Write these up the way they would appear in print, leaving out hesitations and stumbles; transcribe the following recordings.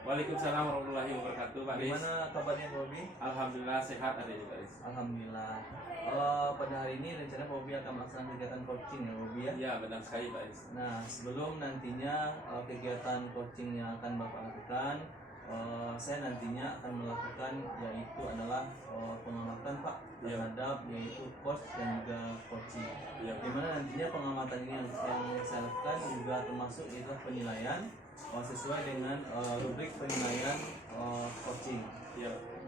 Waalaikumsalam warahmatullahi wabarakatuh, Pak Riz. Gimana kabarnya Pak Bobi? Alhamdulillah sehat hari ini, Pak Riz. Alhamdulillah. Pada hari ini rencana Pak Bobi akan melaksanakan kegiatan coaching ya Bobi ya? Iya, benar sekali, Pak Riz. Nah, sebelum nantinya kegiatan coaching yang akan Bapak lakukan, saya nantinya akan melakukan yaitu adalah pengamatan Pak terhadap yaitu coach dan juga coaching. Dimana nantinya pengamatan ini yang saya lakukan juga termasuk yaitu penilaian sesuai dengan rubrik penilaian coaching.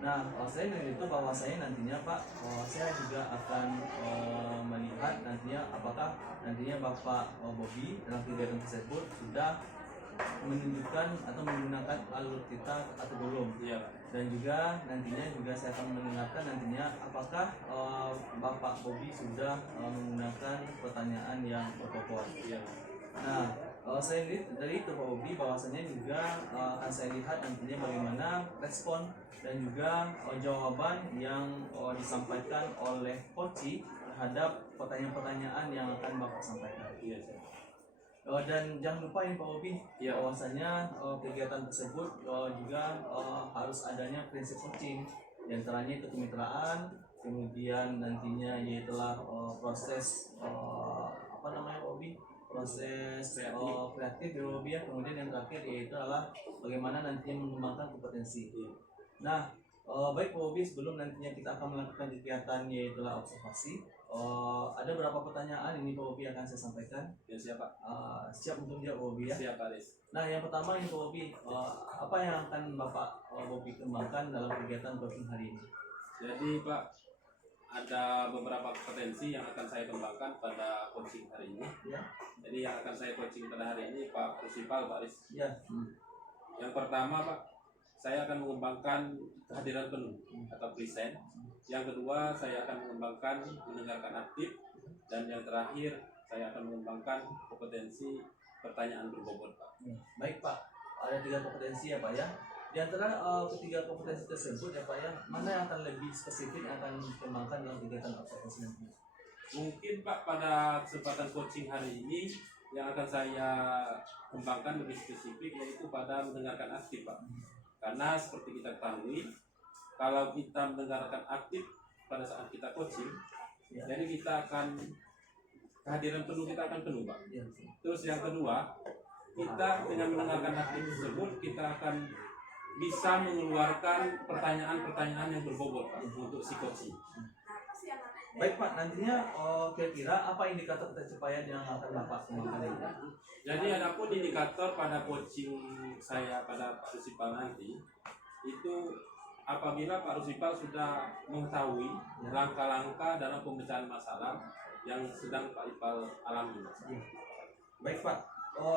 Nah, selain dari itu bahwasanya nantinya Pak, saya juga akan melihat nantinya apakah nantinya Bapak Bobi dalam kegiatan tersebut sudah menunjukkan atau menggunakan alur kita atau belum. Dan juga nantinya juga saya akan mengingatkan nantinya apakah Bapak Bobi sudah menggunakan pertanyaan yang protokol. Nah, selain dari itu Pak Bobi bahwasanya juga akan saya lihat nantinya bagaimana respon dan juga jawaban yang disampaikan oleh coach terhadap pertanyaan-pertanyaan yang akan Bapak sampaikan. Dan jangan lupa ini Pak Bobi, bahwasanya kegiatan tersebut juga harus adanya prinsip coaching, di antaranya itu kemitraan, kemudian nantinya yaitulah proses Pak Bobi, proses kreatif ya Bobi ya, kemudian yang terakhir yaitu adalah bagaimana nantinya mengembangkan kompetensi. Nah, baik Pak Bobi, sebelum nantinya kita akan melakukan kegiatan yaitulah observasi, ada beberapa pertanyaan ini Pak Bobi akan saya sampaikan. Ya, siap Pak. Siap untuk jawab Pak Bobi ya? Siap Pak Riz. Nah, yang pertama ini Pak Bobi, apa yang akan Bapak Bobi kembangkan dalam kegiatan coaching hari ini? Jadi Pak, ada beberapa kompetensi yang akan saya kembangkan pada coaching hari ini. Jadi yang akan saya coaching pada hari ini Pak Prinsipal, Pak Riz. Yang pertama Pak, saya akan mengembangkan kehadiran penuh atau present. Yang kedua, saya akan mengembangkan mendengarkan aktif. Dan yang terakhir, saya akan mengembangkan kompetensi pertanyaan berbobot, Pak. Baik Pak, ada 3 kompetensi ya Pak ya. Di antara ketiga kompetensi tersebut ya Pak ya, mana yang akan lebih spesifik yang akan dikembangkan dalam kegiatan observasi nanti? Mungkin Pak, pada kesempatan coaching hari ini yang akan saya kembangkan lebih spesifik yaitu pada mendengarkan aktif, Pak. Karena seperti kita ketahui, kalau kita mendengarkan aktif pada saat kita coaching, jadi kita akan kehadiran penuh kita akan penuh, Pak. Terus yang kedua, kita dengan mendengarkan aktif tersebut kita akan bisa mengeluarkan pertanyaan-pertanyaan yang berbobot, Pak, untuk si coaching. Baik Pak, nantinya kira-kira apa indikator pencapaian yang akan Bapak kembangkan ini? Jadi adapun indikator pada coaching saya pada Pak Rusipal nanti itu apabila Pak Rusipal sudah mengetahui langkah-langkah dalam pemecahan masalah yang sedang Pak Ipal alami. Baik Pak,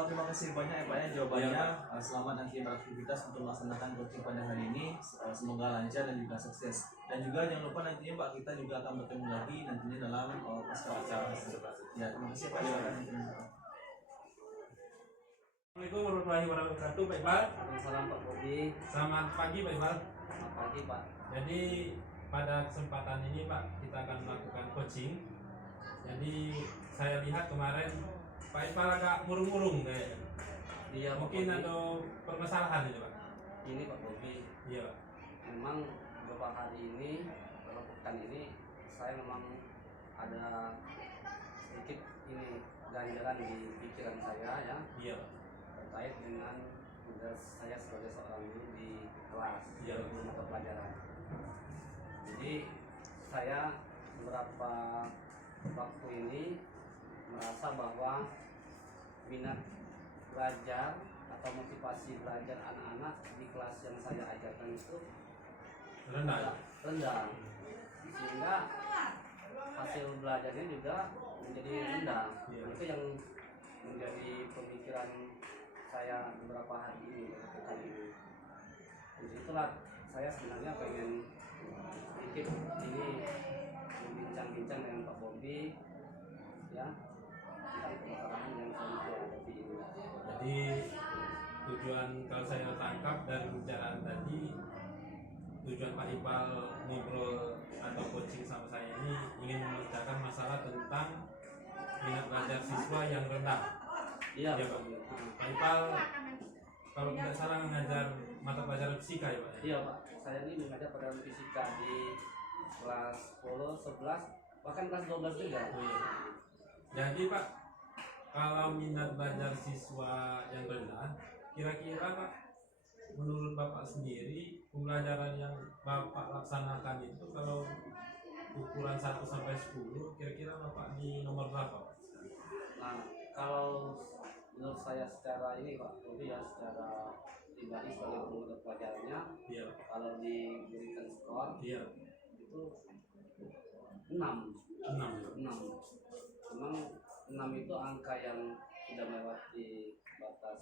terima kasih banyak ya Pak ya jawabannya. Selamat nanti beraktivitas untuk melaksanakan coaching pada hari ini. Semoga lancar dan juga sukses. Dan juga jangan lupa nantinya Pak, kita juga akan bertemu lagi nantinya dalam pasca acara. Ya, terima kasih Pak. Assalamualaikum warahmatullahi wabarakatuh, Pak Iqbal. Waalaikumsalam Pak Bobi. Selamat pagi, Pak Iqbal. Selamat pagi Pak. Jadi pada kesempatan ini Pak, kita akan melakukan coaching. Jadi saya lihat kemarin Pak Iqbal agak murung-murung kayaknya. Iya, mungkin ada permasalahan itu Pak. Ini Pak Bobi. Iya Pak. Memang beberapa hari ini, beberapa pekan ini saya memang ada sedikit ini ganjalan di pikiran saya ya. Iya Pak. Terkait dengan tugas saya sebagai seorang guru di kelas mata pelajaran. Jadi saya beberapa waktu ini merasa bahwa minat belajar atau motivasi belajar anak-anak di kelas yang saya ajarkan itu rendah, sehingga hasil belajarnya juga menjadi rendah. Itu yang menjadi pemikiran saya beberapa hari ini. Jadi itulah saya sebenarnya pengen sedikit ini berbincang-bincang dengan Pak Bobi ya tentang permasalahan yang saya hadapi ini. Jadi tujuan kalau saya tangkap dari pembicaraan tadi, tujuan Pak Ipal ngobrol atau coaching sama saya ini ingin memecahkan masalah tentang minat belajar siswa yang rendah. Iya ya Pak. Pak Ipal kalau tidak salah mengajar mata pelajaran fisika ya Pak? Iya Pak, saya ini mengajar pelajaran fisika di kelas 10, 11, bahkan kelas 12 juga. Oh, iya. Jadi Pak, kalau minat belajar siswa yang rendah, kira-kira Pak, menurut Bapak sendiri, pembelajaran yang Bapak laksanakan itu kalau ukuran 1 sampai 10, kira-kira Bapak di nomor berapa Pak? Nah, kalau menurut saya secara ini Pak, jadi ya secara pribadi sebagai pengguna pelajarannya, Iya. kalau diberikan skor Iya. itu 6. 6 ya. 6. Memang 6 itu angka yang sudah melewati batas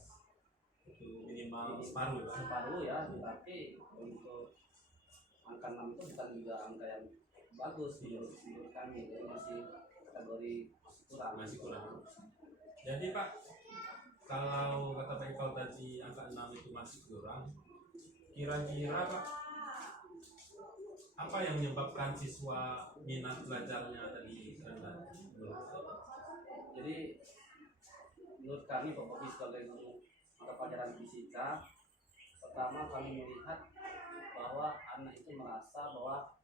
Itu minimal separuh ya. separuh ya, tapi untuk angka 6 itu bukan juga angka yang bagus menurut kami, jadi masih kategori Masih kurang. Jadi Pak, kalau kata Pak Iqbal tadi angka 6 itu masih kurang, kira-kira Pak, apa yang menyebabkan siswa minat belajarnya tadi rendah? Jadi menurut kami Pak Bobi sebagai guru mata pelajaran fisika, pertama kami melihat bahwa anak itu merasa bahwa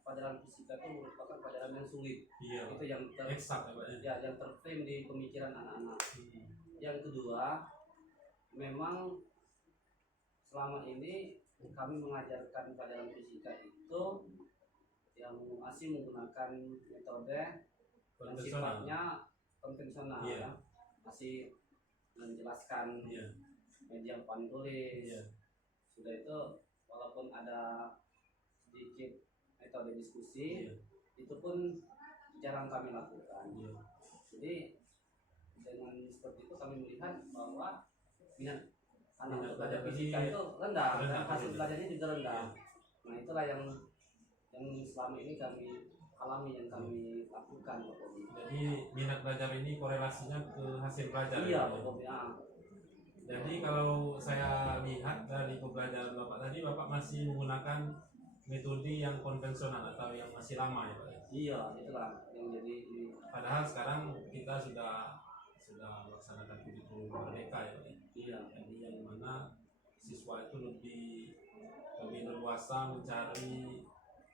pelajaran fisika itu merupakan pelajaran yang sulit. Iya. Itu yang Eksak ya Pak ya. yang terframe di pemikiran anak-anak. Yang kedua, memang selama ini kami mengajarkan pelajaran fisika itu yang masih menggunakan metode yang sifatnya konvensional, Iya. ya. Masih menjelaskan Iya. media papan tulis. Iya. Sudah itu walaupun ada sedikit metode diskusi, Iya. itu pun jarang kami lakukan. Iya. Jadi dengan seperti itu kami melihat bahwa minat anak Minat untuk belajar belajar fisika tadi itu rendah, dan rendah, hasil iya. belajarnya juga rendah. Nah itulah yang selama ini kami alami, yang kami lakukan Pak Bobi. Jadi minat belajar ini korelasinya ke hasil belajar. Iya ya? Pak Bobi. Jadi kalau saya lihat dari pembelajaran Bapak tadi, Bapak masih menggunakan metode yang konvensional atau yang masih lama ya Pak? Iya, itulah yang jadi ini. Padahal sekarang kita sudah melaksanakan kurikulum merdeka ya Pak? Iya. Jadi yang mana siswa itu lebih leluasa mencari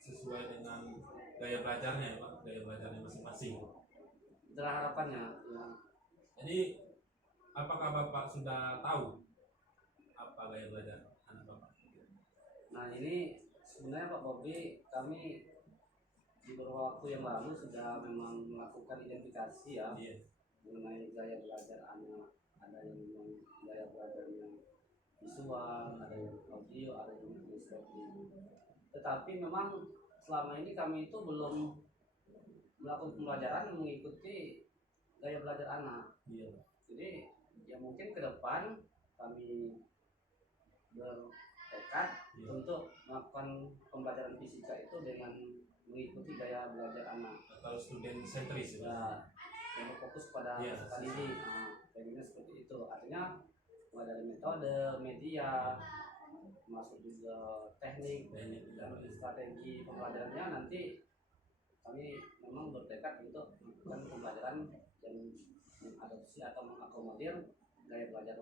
sesuai dengan gaya belajarnya ya Pak, gaya belajarnya masing-masing. Itulah harapannya. Ya. Jadi apakah Bapak sudah tahu apa gaya belajar anak Bapak? Nah ini sebenarnya Pak Bobi, kami di beberapa waktu yang lalu sudah memang melakukan identifikasi ya Iya. mengenai gaya belajar anak. Ada yang memang gaya belajarnya visual, ada yang audio, ada yang kinesthetik. Tetapi memang selama ini kami itu belum melakukan pembelajaran mengikuti gaya belajar anak. Iya. Jadi ya mungkin ke depan kami bertekad Iya. untuk melakukan pembelajaran fisika itu dengan mengikuti gaya belajar anak. Atau student sentris ya. Ya, yang berfokus pada Iya. peserta didik. Nah, pengennya seperti itu. Artinya mulai dari metode, media, masuk juga teknik dan strategi pembelajarannya. Nanti kami memang bertekad untuk melakukan pembelajaran yang mengadopsi atau mengakomodir gaya belajar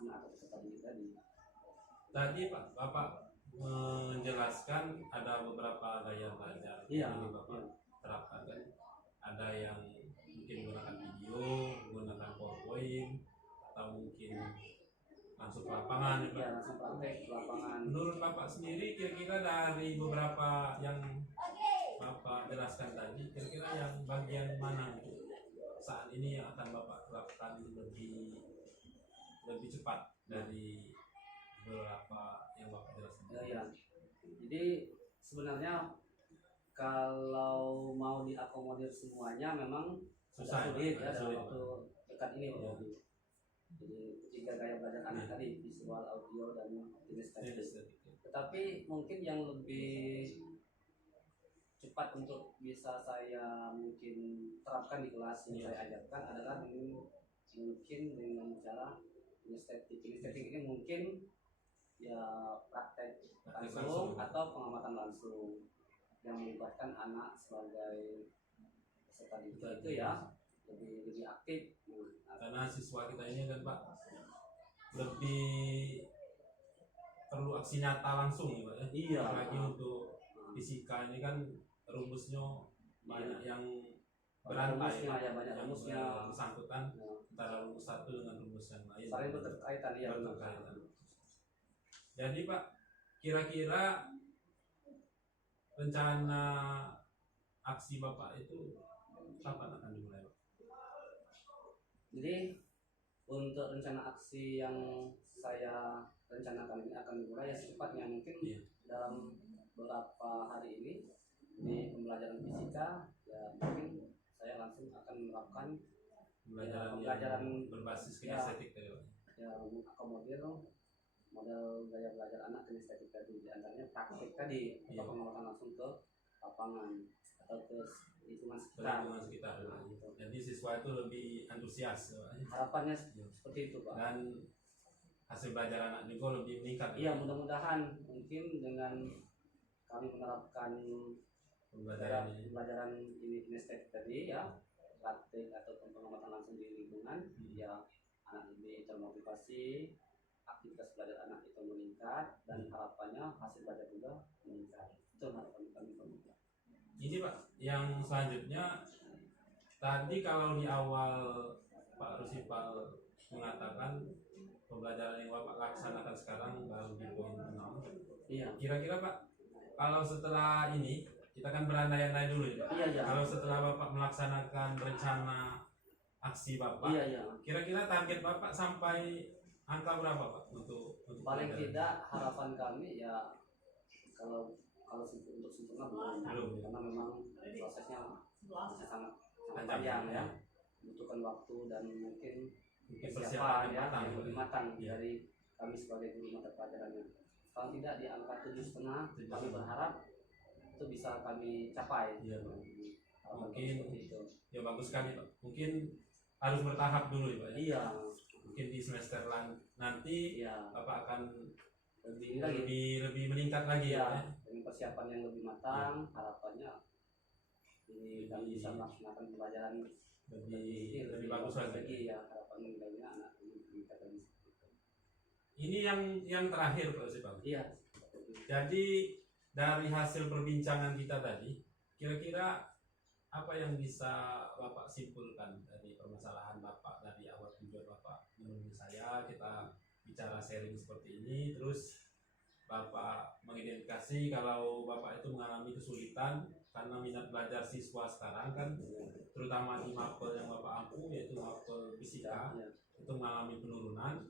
anak atau peserta didik tadi. Tadi Pak, Bapak menjelaskan ada beberapa gaya belajar Iya. yang Bapak terapkan kan. Ada yang mungkin menggunakan video, menggunakan PowerPoint, atau mungkin langsung ke lapangan ya Pak. Ya, langsung praktek ke lapangan. Menurut Bapak sendiri kira-kira dari beberapa yang Bapak jelaskan tadi, kira-kira yang bagian mana untuk saat ini yang akan Bapak lakukan lebih cepat dari beberapa yang Bapak jelaskan? Ya. Jadi sebenarnya kalau mau diakomodir semuanya memang Susah, sulit ya, ya dalam sulit, waktu dekat ini Pak Ya. Bobi. Jadi tiga gaya belajar anak Ya. tadi, visual, audio, dan kinesthetik. Kinesthetik. Tetapi mungkin yang lebih cepat untuk bisa saya mungkin terapkan di kelas yang Iya. saya ajarkan adalah mungkin dengan cara kinesthetik. Kinesthetik ini mungkin ya praktek langsung atau pengamatan langsung yang melibatkan anak sebagai peserta didik itu ya lebih aktif. Nah, Karena siswa kita ini kan Pak lebih aksi nyata langsung ya Pak ya. Iya. Apalagi untuk fisika ini kan rumusnya banyak yang berantai, rumusnya, ya banyak yang rumusnya. bersangkutan Ya. antara rumus satu dengan rumus yang lain. Saling berkaitan ya. Berkaitan. Jadi Pak, kira-kira rencana aksi Bapak itu kapan akan dimulai Pak? Jadi untuk rencana aksi yang saya rencanakan ini akan dimulai ya secepatnya mungkin Iya. dalam beberapa hari ini di pembelajaran fisika ya mungkin saya langsung akan menerapkan Pembelajaran yang berbasis ya, kinestetik tadi Pak. yang akomodir model gaya belajar anak kinestetik tadi, di antaranya praktik tadi Iya. atau pengamatan langsung ke lapangan atau ke lingkungan sekitar. Lingkungan sekitar. Nah, gitu. Jadi siswa itu lebih antusias Pak. Harapannya Iya. seperti itu Pak. Dan hasil belajar anak juga lebih meningkat. Iya, mudah-mudahan mungkin dengan kami menerapkan pembelajaran ini kinestetik tadi ya, praktik ataupun pengamatan langsung di lingkungan, ya anak lebih termotivasi, aktivitas belajar anak itu meningkat, dan harapannya hasil belajar juga meningkat. Itu harapan kami Pak. Ini Pak, yang selanjutnya tadi kalau di awal Pak Rusipal mengatakan pembelajaran yang Bapak laksanakan sekarang baru di poin 6. Iya. Kira-kira Pak, kalau setelah ini kita kan berandai-andai dulu ya Pak. Iya, iya. Kalau setelah Bapak melaksanakan rencana aksi Bapak, Iya, iya. kira-kira target Bapak sampai angka berapa Pak untuk Paling pembelajaran? tidak harapan kami ya kalau untuk sempurna belum, Belum, ya. karena memang prosesnya masih sangat Panjang, panjang ya. ya, membutuhkan waktu dan mungkin persiapan yang matang yang lebih matang Iya. dari kami sebagai guru mata pelajarannya. Kalau tidak di angka 7,5 kami 7,5. berharap itu bisa kami capai. Iya, Pak. Harapan Mungkin seperti itu. ya bagus sekali Pak. Mungkin harus bertahap dulu ya Pak. Iya, Mungkin di semester nanti iya. Bapak akan Lebih lagi lebih meningkat lagi ya. Pak, ya. dengan persiapan yang lebih matang, harapannya ini kami bisa melaksanakan pembelajaran Lebih bagus lagi. ya, harapan nilainya anak ini meningkat lagi. Ini yang terakhir Pak Rusipal. Iya. Jadi dari hasil perbincangan kita tadi, kira-kira apa yang bisa Bapak simpulkan dari permasalahan Bapak dari awal tujuan Bapak menemui saya, kita bicara sharing seperti ini, terus Bapak mengidentifikasi kalau Bapak itu mengalami kesulitan karena minat belajar siswa sekarang kan, terutama di mapel yang Bapak ampu yaitu mapel fisika, Iya. itu mengalami penurunan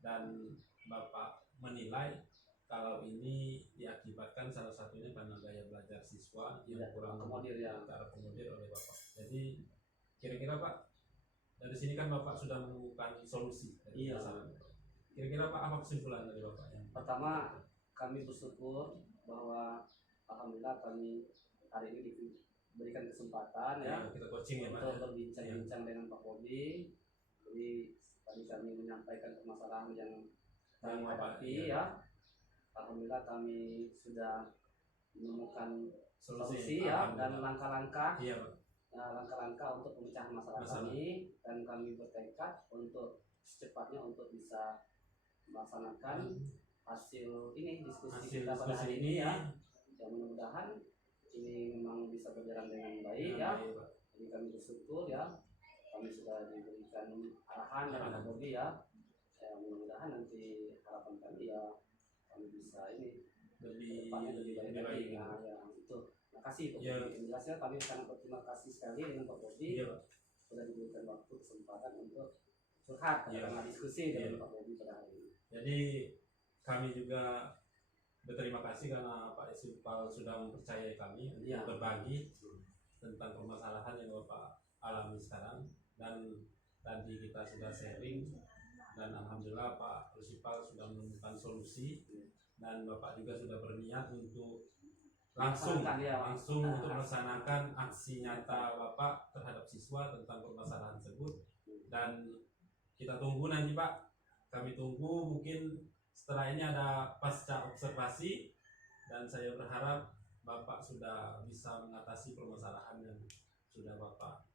dan Bapak menilai kalau ini diakibatkan salah satunya karena gaya belajar siswa yang kurang akomodir ya. terakomodir oleh Bapak. Jadi kira-kira Pak, dari sini kan Bapak sudah menemukan solusi dari Iya. masalah. Kira-kira Pak apa kesimpulan dari Bapak yang Pertama, kami bersyukur bahwa alhamdulillah kami hari ini diberikan kesempatan ya kita coaching ya Pak? untuk Ya? berbincang-bincang dengan Pak Bobi. Jadi tadi kami menyampaikan permasalahan yang kami Bapak, hadapi ya. Alhamdulillah kami sudah menemukan solusi ya dan langkah-langkah Iya Pak. langkah-langkah untuk pemecahan masalah kami, dan kami bertekad untuk secepatnya untuk bisa melaksanakan hasil ini diskusi kita pada hari ini ya. Ya mudah-mudahan ini memang bisa berjalan dengan baik ya. Baik, Pak. Jadi kami bersyukur ya, kami sudah diberikan arahan dari Pak Bobi ya. Ya mudah-mudahan nanti harapan kami ya kami bisa ini depannya lebih baik lagi. Nah, ya itu. Terima kasih Pak Ya. Bobi. Yang jelasnya kami sangat berterima kasih sekali dengan Pak Bobi Iya Pak. sudah diberikan waktu kesempatan untuk curhat Ya. karena diskusi dengan Ya. Pak Bobi pada hari ini. Jadi kami juga berterima kasih karena Pak Rusipal sudah mempercayai kami untuk Iya. berbagi tentang permasalahan yang Bapak alami sekarang, dan tadi kita sudah sharing dan alhamdulillah Pak Rusipal sudah menemukan solusi dan Bapak juga sudah berniat untuk langsung untuk melaksanakan aksi nyata Bapak terhadap siswa tentang permasalahan tersebut, dan kita tunggu nanti Pak, kami tunggu mungkin setelah ini ada pasca observasi, dan saya berharap Bapak sudah bisa mengatasi permasalahan yang sudah Bapak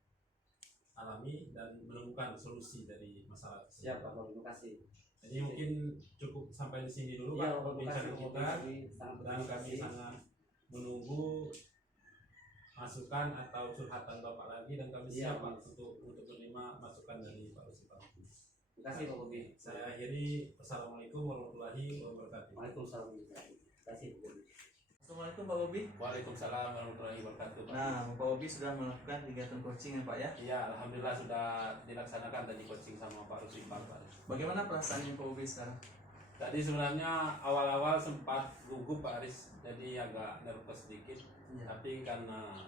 alami dan menemukan solusi dari masalah tersebut. Siap Pak Bobi, terima kasih. Jadi mungkin cukup sampai di sini dulu Iya, Pak perbincangan kita, dan kami sangat sangat menunggu masukan atau curhatan Bapak lagi, dan kami Iya, siap Pak Mas. untuk menerima masukan dari Pak Rusipal. Terima kasih Pak Bobi. Saya akhiri. Wassalamualaikum warahmatullahi wabarakatuh. Waalaikumsalam. Terima kasih Pak Bobi. Assalamualaikum Pak Bobi. Waalaikumsalam warahmatullahi wabarakatuh. Pak. Nah, Pak Bobi sudah melakukan kegiatan coaching ya Pak ya. Iya, alhamdulillah sudah dilaksanakan tadi coaching sama Pak Rusipal Pak. Bagaimana perasaannya Pak Bobi sekarang? Tadi sebenarnya awal-awal sempat gugup Pak Aris, jadi agak nervous sedikit. Iya. Tapi karena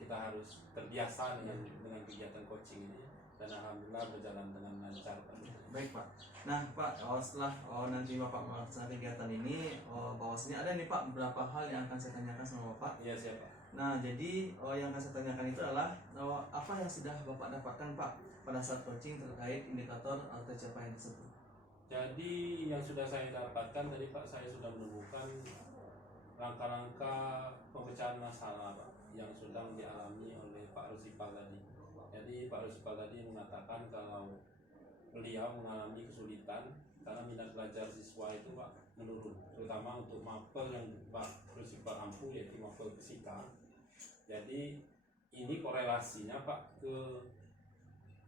kita harus terbiasa dengan kegiatan coaching ini, dan alhamdulillah berjalan dengan lancar Pak. Baik Pak. Nah Pak, setelah nanti Bapak melaksanakan kegiatan ini, bahwasanya ada nih Pak beberapa hal yang akan saya tanyakan sama Bapak. Iya siapa? Nah jadi yang akan saya tanyakan itu adalah apa yang sudah Bapak dapatkan Pak pada saat coaching terkait indikator tercapaian tersebut. Jadi yang sudah saya dapatkan tadi Pak, saya sudah menemukan langkah-langkah pemecahan masalah Pak yang sedang dialami oleh Pak Rusipal tadi. Jadi Pak Rusipal tadi mengatakan kalau beliau mengalami kesulitan karena minat belajar siswa itu Pak menurun, terutama untuk mapel yang Pak Rusipal ampuh, yaitu mapel fisika. Jadi ini korelasinya Pak ke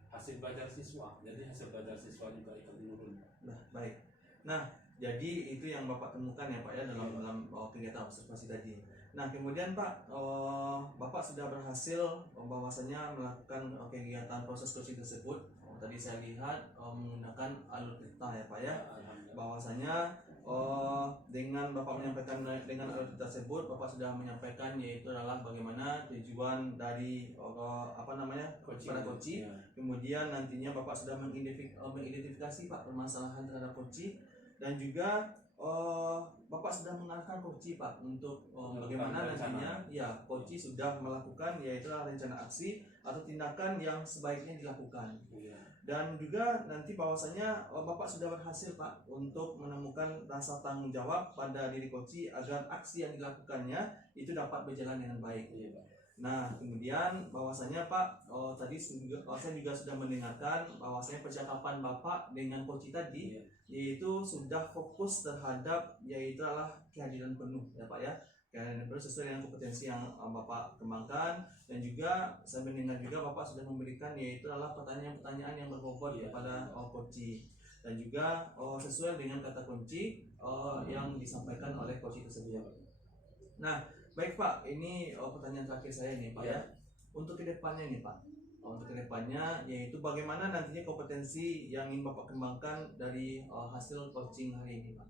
hasil belajar siswa. Jadi hasil belajar siswa juga ikut menurun. Nah baik. Nah jadi itu yang Bapak temukan ya Pak ya dalam kegiatan observasi tadi. Nah kemudian Pak, Bapak sudah berhasil bahwasanya melakukan kegiatan proses coaching tersebut. Tadi saya lihat menggunakan alur cerita ya Pak ya. Bahwasanya dengan Bapak menyampaikan dengan alur cerita tersebut, Bapak sudah menyampaikan yaitu adalah bagaimana tujuan dari para coaching. Ya. Kemudian nantinya Bapak sudah mengidentifikasi Pak permasalahan terhadap coaching, dan juga Bapak sudah mengarahkan coaching Pak untuk bagaimana nantinya ya coaching sudah melakukan yaitu rencana aksi atau tindakan yang sebaiknya dilakukan. Ya. Dan juga nanti bahwasanya Bapak sudah berhasil Pak untuk menemukan rasa tanggung jawab pada diri coaching agar aksi yang dilakukannya itu dapat berjalan dengan baik. Iya, Pak. Nah kemudian bahwasanya Pak, tadi saya juga sudah mendengarkan bahwasanya percakapan Bapak dengan coaching tadi, Iya. yaitu sudah fokus terhadap yaitu adalah kehadiran penuh ya Pak ya, kehadiran penuh sesuai dengan kompetensi yang Bapak kembangkan. Dan juga saya mendengar juga Bapak sudah memberikan yaitu adalah pertanyaan-pertanyaan yang berbobot Iya. kepada coaching, dan juga sesuai dengan kata kunci yang disampaikan oleh coaching tersebut. Nah baik Pak, ini pertanyaan terakhir saya nih Pak Ya. ya. Untuk kedepannya nih Pak, untuk kedepannya yaitu bagaimana nantinya kompetensi yang ingin Bapak kembangkan dari hasil coaching hari ini Pak.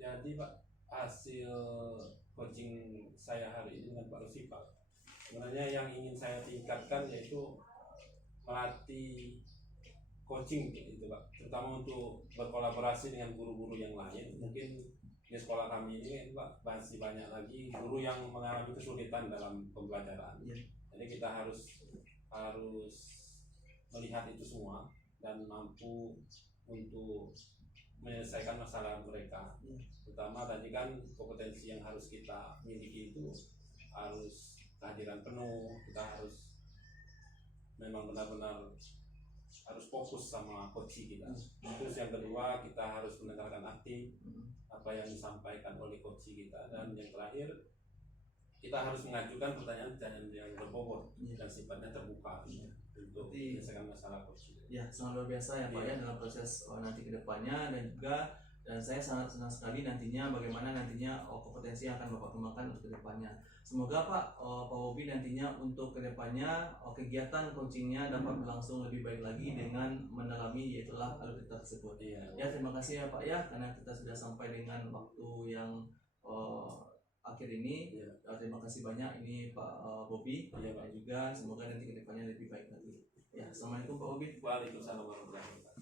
Jadi Pak, hasil coaching saya hari ini dengan Pak Rusipal, sebenarnya yang ingin saya tingkatkan yaitu melatih coaching gitu Pak, terutama untuk berkolaborasi dengan guru-guru yang lain. Mungkin di sekolah kami ini Pak masih banyak lagi guru yang mengalami kesulitan dalam pembelajaran. Iya. Jadi kita harus melihat itu semua dan mampu untuk menyelesaikan masalah mereka. Terutama tadi kan kompetensi yang harus kita miliki itu harus kehadiran penuh, kita harus memang benar-benar harus fokus sama coaching kita. Terus yang kedua, kita harus mendengarkan aktif apa yang disampaikan oleh coaching kita, dan yang terakhir kita harus mengajukan pertanyaan-pertanyaan yang berbobot dan sifatnya terbuka untuk menyelesaikan masalah coaching. Ya, sangat luar biasa ya Pak ya dalam proses nanti kedepannya, dan saya sangat senang sekali nantinya bagaimana nantinya kompetensi yang akan Bapak kembangkan untuk kedepannya. Semoga Pak Bobi nantinya untuk kedepannya kegiatan coachingnya dapat berlangsung lebih baik lagi dengan mendalami yaitulah alur cerita tersebut. Ya terima kasih ya Pak ya, karena kita sudah sampai dengan waktu yang akhir ini. Terima kasih banyak ini Pak Bobi, dan juga semoga nanti kedepannya lebih baik lagi. Ya, assalamualaikum Pak Bobi. Waalaikumsalam warahmatullahi wabarakatuh.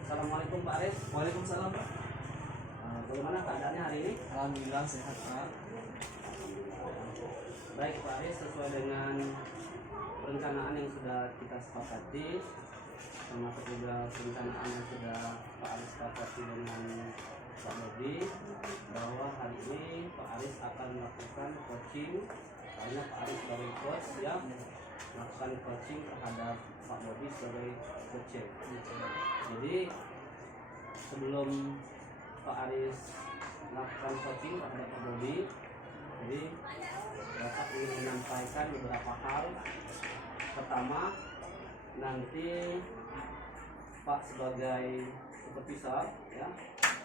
Assalamualaikum Pak Aris. Waalaikumsalam Pak. Bagaimana keadaannya hari ini? Alhamdulillah sehat Pak. Baik Pak Aris, sesuai dengan perencanaan yang sudah kita sepakati, termasuk juga perencanaan yang sudah Pak Aris sepakati dengan melakukan coaching, karena Pak Aris sebagai coach ya melakukan coaching terhadap Pak Bobi sebagai coach. Jadi sebelum Pak Aris melakukan coaching terhadap Pak Bobi, jadi Bapak ingin menyampaikan beberapa hal. Pertama, nanti Pak sebagai supervisor ya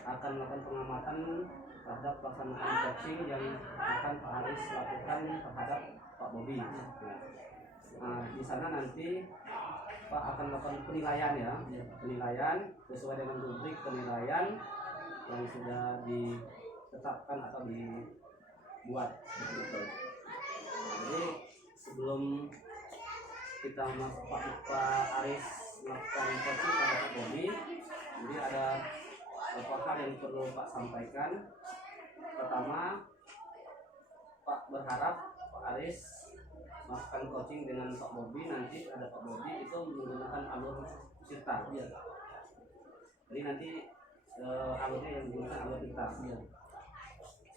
akan melakukan pengamatan terhadap pelaksanaan coaching yang akan Pak Aris lakukan terhadap Pak Bobi. Nah, di sana nanti Pak akan melakukan penilaian ya, penilaian sesuai dengan rubrik penilaian yang sudah ditetapkan atau dibuat. Begitu. Jadi sebelum kita Pak Aris melakukan coaching pada Pak Bobi, jadi ada beberapa hal yang perlu Pak sampaikan. Pertama, Pak berharap Pak Aris melakukan coaching dengan Pak Bobi nanti terhadap Pak Bobi itu menggunakan alur sirta. Jadi nanti alurnya yang menggunakan alur sirta.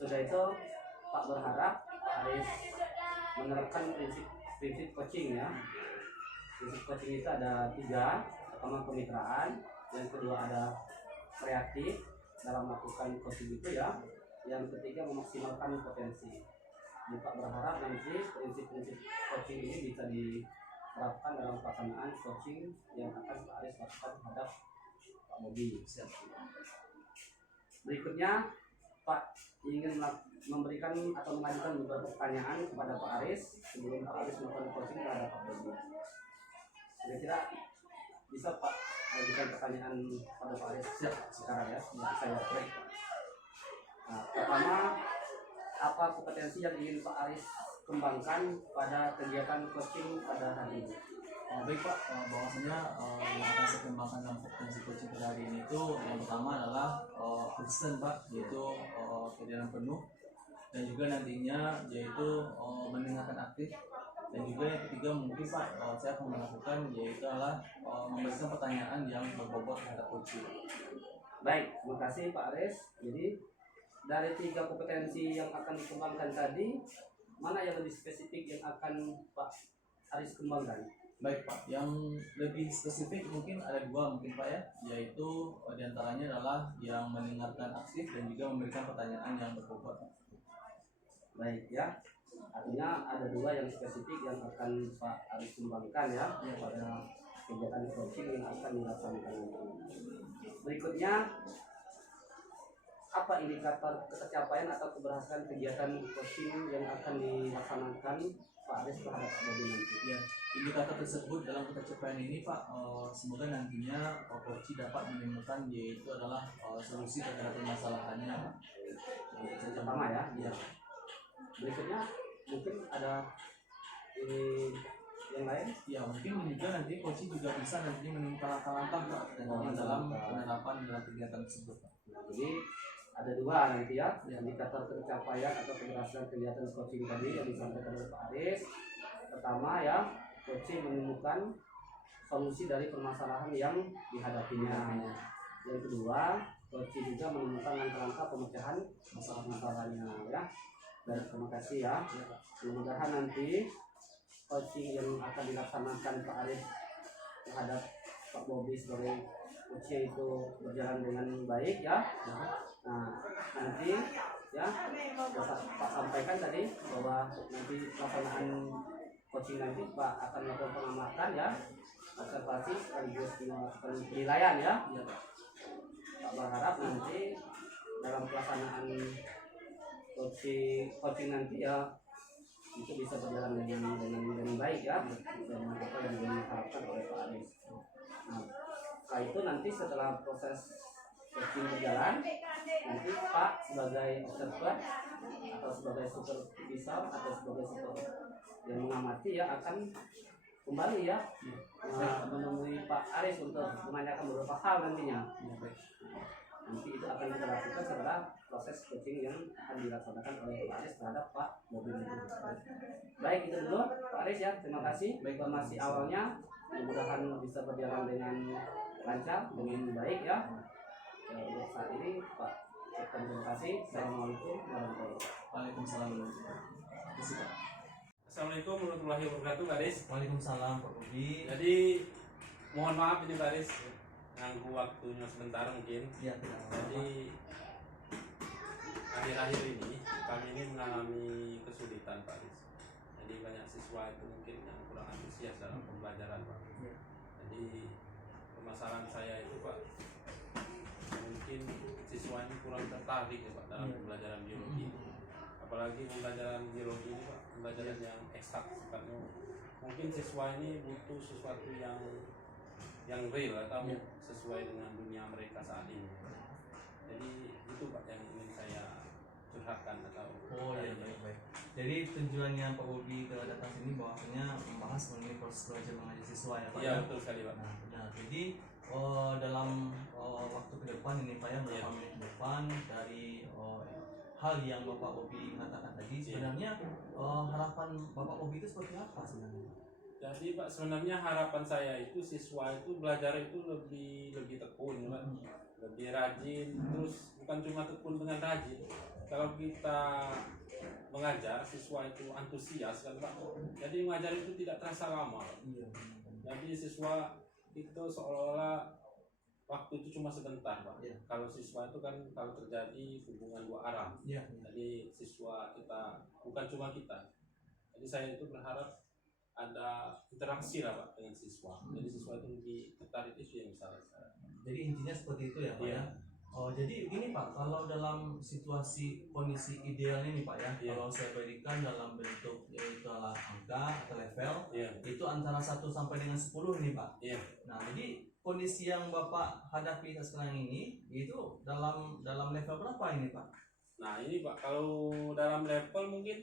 Sudah itu Pak berharap Pak Aris menerapkan prinsip coaching ya. Prinsip coaching itu ada 3. Pertama kemitraan, yang kedua ada kreatif dalam melakukan coaching itu ya, yang ketiga memaksimalkan potensi. Jadi Pak berharap nanti prinsip-prinsip coaching ini bisa diterapkan dalam pelaksanaan coaching yang akan Pak Aris lakukan terhadap Pak Bobi. Berikutnya Pak ingin memberikan atau mengajukan beberapa pertanyaan kepada Pak Aris sebelum Pak Aris melakukan coaching terhadap Pak Bobi. Kira-kira bisa Pak mengajukan pertanyaan pada Pak Aris sekarang ya, saya break. Nah, pertama, apa kompetensi yang ingin Pak Aris kembangkan pada kegiatan coaching pada hari ini? Baik Pak, bahwasanya yang akan saya kembangkan dalam kompetensi coaching pada hari ini itu yang pertama adalah konsisten Pak, yaitu kegiatan penuh, dan juga nantinya yaitu mendengarkan aktif, dan juga yang ketiga mungkin Pak saya akan melakukan yaitu adalah memberikan pertanyaan yang berbobot terhadap coaching. Baik, terima kasih Pak Aris. Jadi dari 3 kompetensi yang akan dikembangkan tadi, mana yang lebih spesifik yang akan Pak Aris kembangkan? Baik Pak, yang lebih spesifik mungkin ada 2 mungkin Pak ya, yaitu diantaranya adalah yang mendengarkan aktif dan juga memberikan pertanyaan yang berbobot. Baik ya, artinya ada 2 yang spesifik yang akan Pak Aris kembangkan ya pada kegiatan coaching yang akan dilaksanakan. Berikutnya, apa indikator ketercapaian atau keberhasilan kegiatan coaching yang akan dilaksanakan Pak Aris terhadap Pak Bobi nanti? Ya, indikator tersebut dalam pencapaian ini Pak, semoga nantinya coach dapat menemukan yaitu adalah solusi terhadap permasalahannya. Yang pertama ya. Ya. Berikutnya mungkin ada ini yang lain. Ya, mungkin juga nanti coach juga bisa nantinya menemukan langkah-langkah Pak dalam penerapan dalam kegiatan tersebut Pak. Jadi ada 2 nanti ya, indikator pencapaian atau keberhasilan kegiatan coaching tadi yang disampaikan oleh Pak Aris. Pertama ya, coaching menemukan solusi dari permasalahan yang dihadapinya. Yang kedua, coaching juga menemukan langkah-langkah pemecahan masalah-masalahnya ya. Dan terima kasih ya. Mudah-mudahan nanti coaching yang akan dilaksanakan Pak Aris terhadap Pak Bobi sebagai coach itu berjalan dengan baik ya. Nah, nanti ya Pak sampaikan tadi bahwa nanti pelaksanaan coaching nanti Pak akan melakukan pengamatan ya, observasi sekaligus melakukan penilaian ya. Pak berharap nanti dalam pelaksanaan coaching nanti ya itu bisa berjalan dengan baik ya, dengan apa yang diharapkan oleh Pak Aris. Nah, setelah itu nanti setelah proses coaching berjalan, nanti Pak sebagai observer atau sebagai supervisor atau sebagai super yang mengamati ya akan kembali ya menemui Pak Aris untuk menanyakan beberapa hal nantinya. Nanti itu akan kita lakukan setelah proses coaching yang akan dilaksanakan oleh Pak Aris terhadap Pak Bobi. Baik, itu dulu Pak Aris ya, terima kasih. Informasi awalnya mudah-mudahan bisa berjalan dengan lancar, dengan baik ya. Untuk saat ini Pak Terima kasih. Assalamualaikum warahmatullahi wabarakatuh. Waalaikumsalam warahmatullahi wabarakatuh. Assalamualaikum warahmatullahi wabarakatuh, Pak Aris. Waalaikumsalam Pak Bobi. Jadi mohon maaf ini Pak Aris, ganggu waktunya sebentar mungkin. Ya, tidak apa-apa. Jadi akhir-akhir ini kami ini mengalami kesulitan Pak Aris. Jadi banyak siswa itu mungkin yang kurang antusias dalam pembelajaran Pak. Ya. Jadi permasalahan saya itu Pak, mungkin siswa ini kurang tertarik ya Pak dalam Ya. pembelajaran biologi. Apalagi pembelajaran biologi ini Pak, pembelajaran yang eksak sifatnya. Mungkin siswa ini butuh sesuatu yang real atau Ya. sesuai dengan dunia mereka saat ini. Jadi itu Pak yang ingin saya curhatkan atau Oh ya, baik. Jadi tujuannya Pak Bobi ke datang sini bahwasanya membahas mengenai proses belajar mengajar siswa ya Pak. Iya ya? betul sekali Pak. Nah, benar. Jadi dalam waktu ke depan ini Pak ya, beberapa menit ke depan dari hal yang Bapak Bobi katakan tadi, sebenarnya harapan Bapak Bobi itu seperti apa sebenarnya? Jadi Pak, sebenarnya harapan saya itu siswa itu belajar itu lebih tekun Pak. Lebih rajin, terus bukan cuma tekun dengan rajin. Kalau kita mengajar siswa itu antusias kan Pak. Jadi mengajar itu tidak terasa lama. Iya. Jadi siswa itu seolah-olah waktu itu cuma sebentar Pak. Iya. Kalau siswa itu kan kalau terjadi hubungan dua arah. Iya. Jadi siswa kita bukan cuma kita. Jadi saya itu berharap ada interaksi lah Pak dengan siswa. Jadi siswa itu lebih tertarik, itu yang salah saya. Jadi intinya seperti itu ya Pak Iya. ya. Jadi ini Pak, kalau dalam situasi kondisi idealnya nih Pak ya, Iya. kalau saya berikan dalam bentuk yaitu adalah angka atau level, Iya. itu antara 1 sampai dengan 10 nih Pak. Iya. Nah, jadi kondisi yang Bapak hadapi sekarang ini itu dalam level berapa ini Pak? Nah ini Pak, kalau dalam level mungkin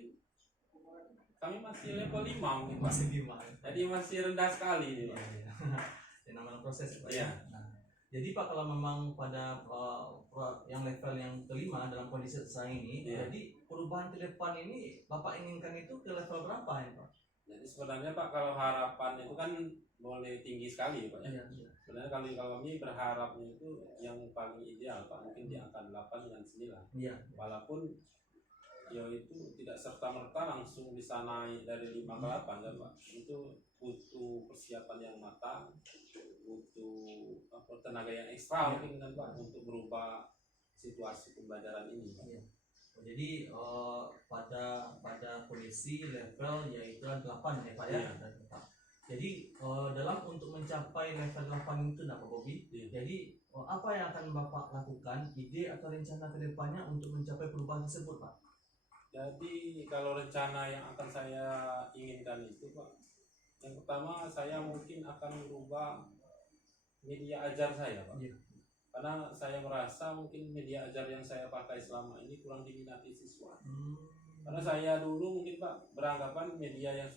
kami masih level 5 mungkin Pak. Masih gimana? Jadi masih rendah sekali ini Pak. Yang namanya proses Pak. Iya. Ya. Nah, jadi Pak kalau memang pada yang level yang kelima dalam kondisi sekarang ini, Iya. jadi perubahan ke depan ini Bapak inginkan itu ke level berapa ya Pak? Jadi sebenarnya Pak, kalau harapan itu kan boleh tinggi sekali ya Pak ya. Iya. Sebenarnya kalau kami berharapnya itu yang paling ideal Pak, mungkin di angka 8 dengan 9. Iya. Walaupun ya itu tidak serta-merta langsung bisa naik dari 5 ke 8 kan Pak. Itu butuh persiapan yang matang, butuh tenaga yang ekstra mungkin kan Pak untuk merubah situasi pembelajaran ini Pak. Iya. Jadi pada kondisi level yaitu 8 ya Pak ya. Iya. Jadi dalam untuk mencapai level 8 itu Pak Bobi, Iya. jadi apa yang akan Bapak lakukan, ide atau rencana ke depannya untuk mencapai perubahan tersebut Pak? Jadi kalau rencana yang akan saya inginkan itu Pak, yang pertama saya mungkin akan merubah media ajar saya Pak. Iya. Karena saya merasa mungkin media ajar yang saya pakai selama ini kurang diminati siswa. Karena saya dulu mungkin Pak beranggapan media yang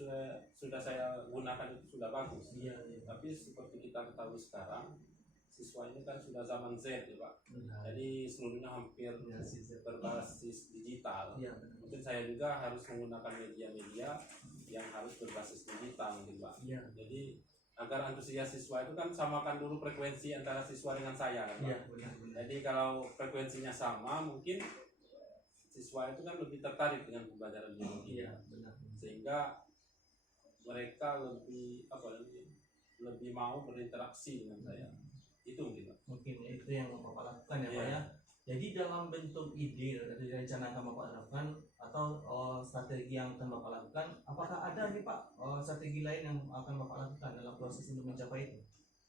sudah saya gunakan itu sudah bagus. Iya. Tapi seperti kita ketahui sekarang, siswa ini kan sudah zaman Z ya Pak. Iya. Jadi seluruhnya hampir berbasis digital. Iya. Mungkin saya juga harus menggunakan media-media yang harus berbasis digital mungkin Pak. Iya. Jadi agar antusias siswa itu kan samakan dulu frekuensi antara siswa dengan saya kan Pak. Iya, benar. Jadi kalau frekuensinya sama mungkin siswa itu kan lebih tertarik dengan pembelajaran biologi. Iya, benar. Sehingga mereka lebih mau berinteraksi dengan saya. Itu mungkin Pak. Mungkin itu yang Bapak lakukan ya Pak Iya. ya. Jadi dalam bentuk ide atau rencana yang akan Bapak lakukan atau strategi yang akan Bapak lakukan, apakah ada nih Pak strategi lain yang akan Bapak lakukan dalam proses untuk mencapai itu?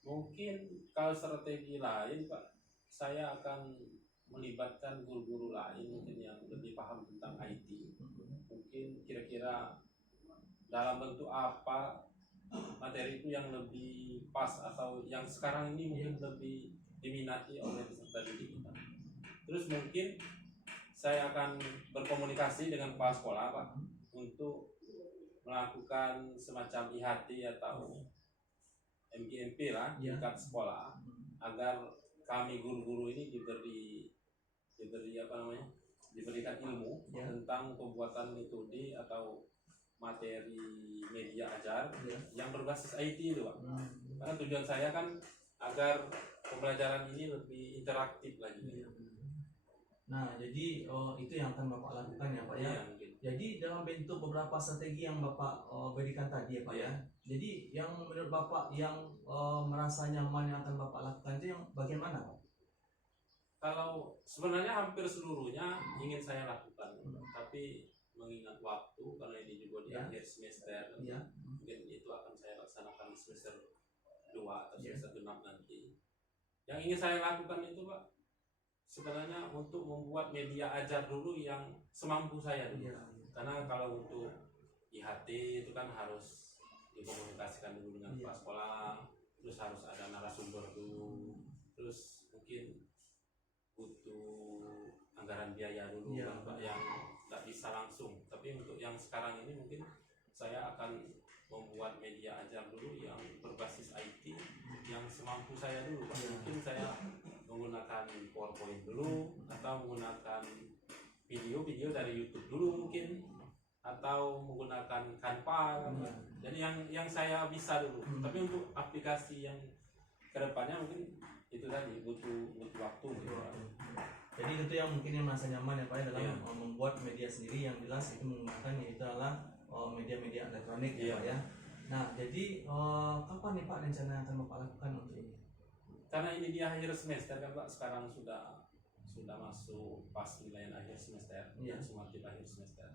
Mungkin kalau strategi lain Pak, saya akan melibatkan guru-guru lain mungkin yang lebih paham tentang IT. Mungkin kira-kira dalam bentuk apa materi itu yang lebih pas atau yang sekarang ini mungkin lebih diminati oleh peserta didik kita. Terus mungkin saya akan berkomunikasi dengan kepala sekolah Pak untuk melakukan semacam IHT atau MGMP lah Ya. tingkat sekolah agar kami guru-guru ini diberikan ilmu Ya. tentang pembuatan metode atau materi media ajar Ya. yang berbasis IT itu Pak. Karena tujuan saya kan agar pembelajaran ini lebih interaktif lagi. Iya. Nah, jadi itu yang akan Bapak lakukan ya Pak ya. Iya, mungkin. Jadi dalam bentuk beberapa strategi yang Bapak berikan tadi ya Pak ya. Jadi yang menurut Bapak yang merasa nyaman yang akan Bapak lakukan itu yang bagian mana Pak? Kalau sebenarnya hampir seluruhnya ingin saya lakukan, tapi mengingat waktu karena ini juga di Ya. akhir semester, Iya. mungkin itu akan saya laksanakan di semester 2 atau Ya. semester genap nanti. Yang ingin saya lakukan itu Pak, sebenarnya untuk membuat media ajar dulu yang semampu saya dulu. Iya. Karena kalau untuk IHT itu kan harus dikomunikasikan dulu dengan Iya. kepala sekolah, terus harus ada narasumber dulu, terus mungkin butuh anggaran biaya dulu Iya. kan Pak, yang nggak bisa langsung. Tapi untuk yang sekarang ini mungkin saya akan membuat media ajar dulu yang berbasis IT yang semampu saya dulu Pak. Iya. Mungkin saya menggunakan PowerPoint dulu atau menggunakan video dari YouTube dulu mungkin, atau menggunakan Canva kan, Pak. Jadi yang saya bisa dulu. Tapi untuk aplikasi yang kedepannya mungkin itu tadi butuh waktu gitu Pak. Jadi itu yang mungkin yang merasa nyaman ya Pak ya dalam Iya. membuat media sendiri yang jelas itu menggunakan yaitu adalah media-media elektronik ya Iya. Pak ya. Nah, jadi kapan nih Pak rencana yang akan Bapak lakukan untuk ini? Karena ini di akhir semester kan Pak, sekarang sudah masuk pas nilai akhir semester, Iya. sumatif akhir semester.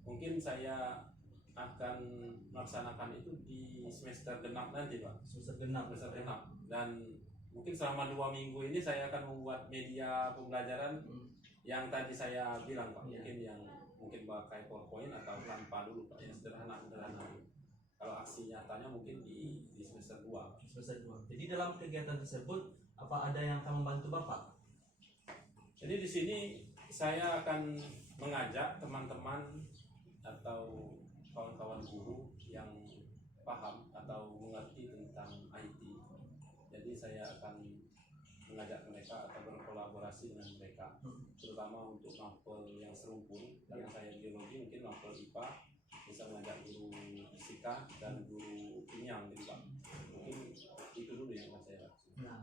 Mungkin saya akan melaksanakan itu di semester genap nanti Pak, Semester genap. semester genap. Dan mungkin selama 2 minggu ini saya akan membuat media pembelajaran yang tadi saya bilang Pak. Iya. Mungkin yang pakai PowerPoint atau Canva dulu Pak, yang sederhana. Kalau aksi nyatanya mungkin di semester 2. Semester 2. Jadi dalam kegiatan tersebut apa ada yang akan membantu Bapak? Jadi di sini saya akan mengajak teman-teman atau kawan-kawan guru yang paham atau mengerti tentang IT. Jadi saya akan mengajak mereka atau berkolaborasi dengan mereka, terutama untuk mapel yang serumpun. Karena saya biologi, mungkin mapel IPA bisa mengajak guru fisika dan guru kimia gitu Pak. Mungkin itu dulu yang akan saya lakukan. Nah,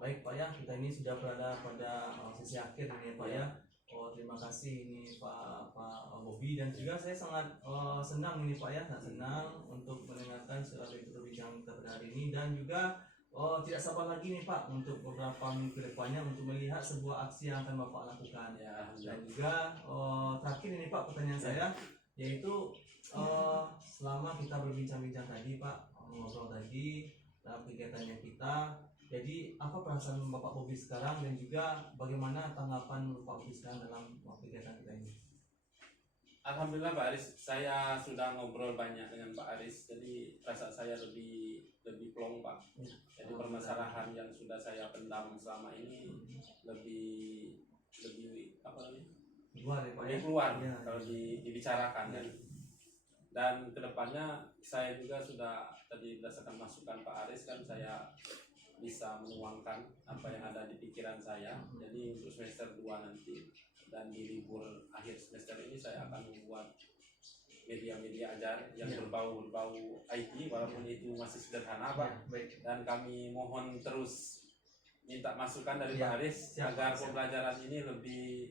baik Pak ya, kita ini sudah berada pada sesi akhir ini ya Pak ya. Terima kasih ini Pak Bobi, dan juga saya sangat senang ini Pak ya, sangat senang untuk mendengarkan segala perbincangan kita pada hari ini, dan juga tidak sabar lagi nih Pak untuk beberapa minggu ke depannya untuk melihat sebuah aksi yang akan Bapak lakukan. Ya, Dan juga terakhir ini Pak pertanyaan saya, yaitu selama kita berbincang-bincang tadi Pak, ngobrol tadi dalam kegiatannya kita, jadi apa perasaan Bapak Bobi sekarang dan juga bagaimana tanggapan Bapak Bobi sekarang dalam kegiatan kita ini? Alhamdulillah Pak Aris, saya sudah ngobrol banyak dengan Pak Aris, jadi rasa saya lebih plong Pak. Jadi permasalahan yang sudah saya pendam selama ini lebih apa namanya? Keluar ya Pak ya? Lebih keluar Ya. kalau dibicarakan kan. Dan kedepannya saya juga sudah tadi berdasarkan masukan Pak Aris kan, saya bisa menuangkan apa yang ada di pikiran saya. Jadi untuk semester 2 nanti dan di libur akhir semester ini saya akan membuat media-media ajar yang berbau IT, walaupun itu masih sederhana Pak. Baik. Dan kami mohon terus minta masukan dari Ya, Pak Aris siap, agar siap. pembelajaran ini lebih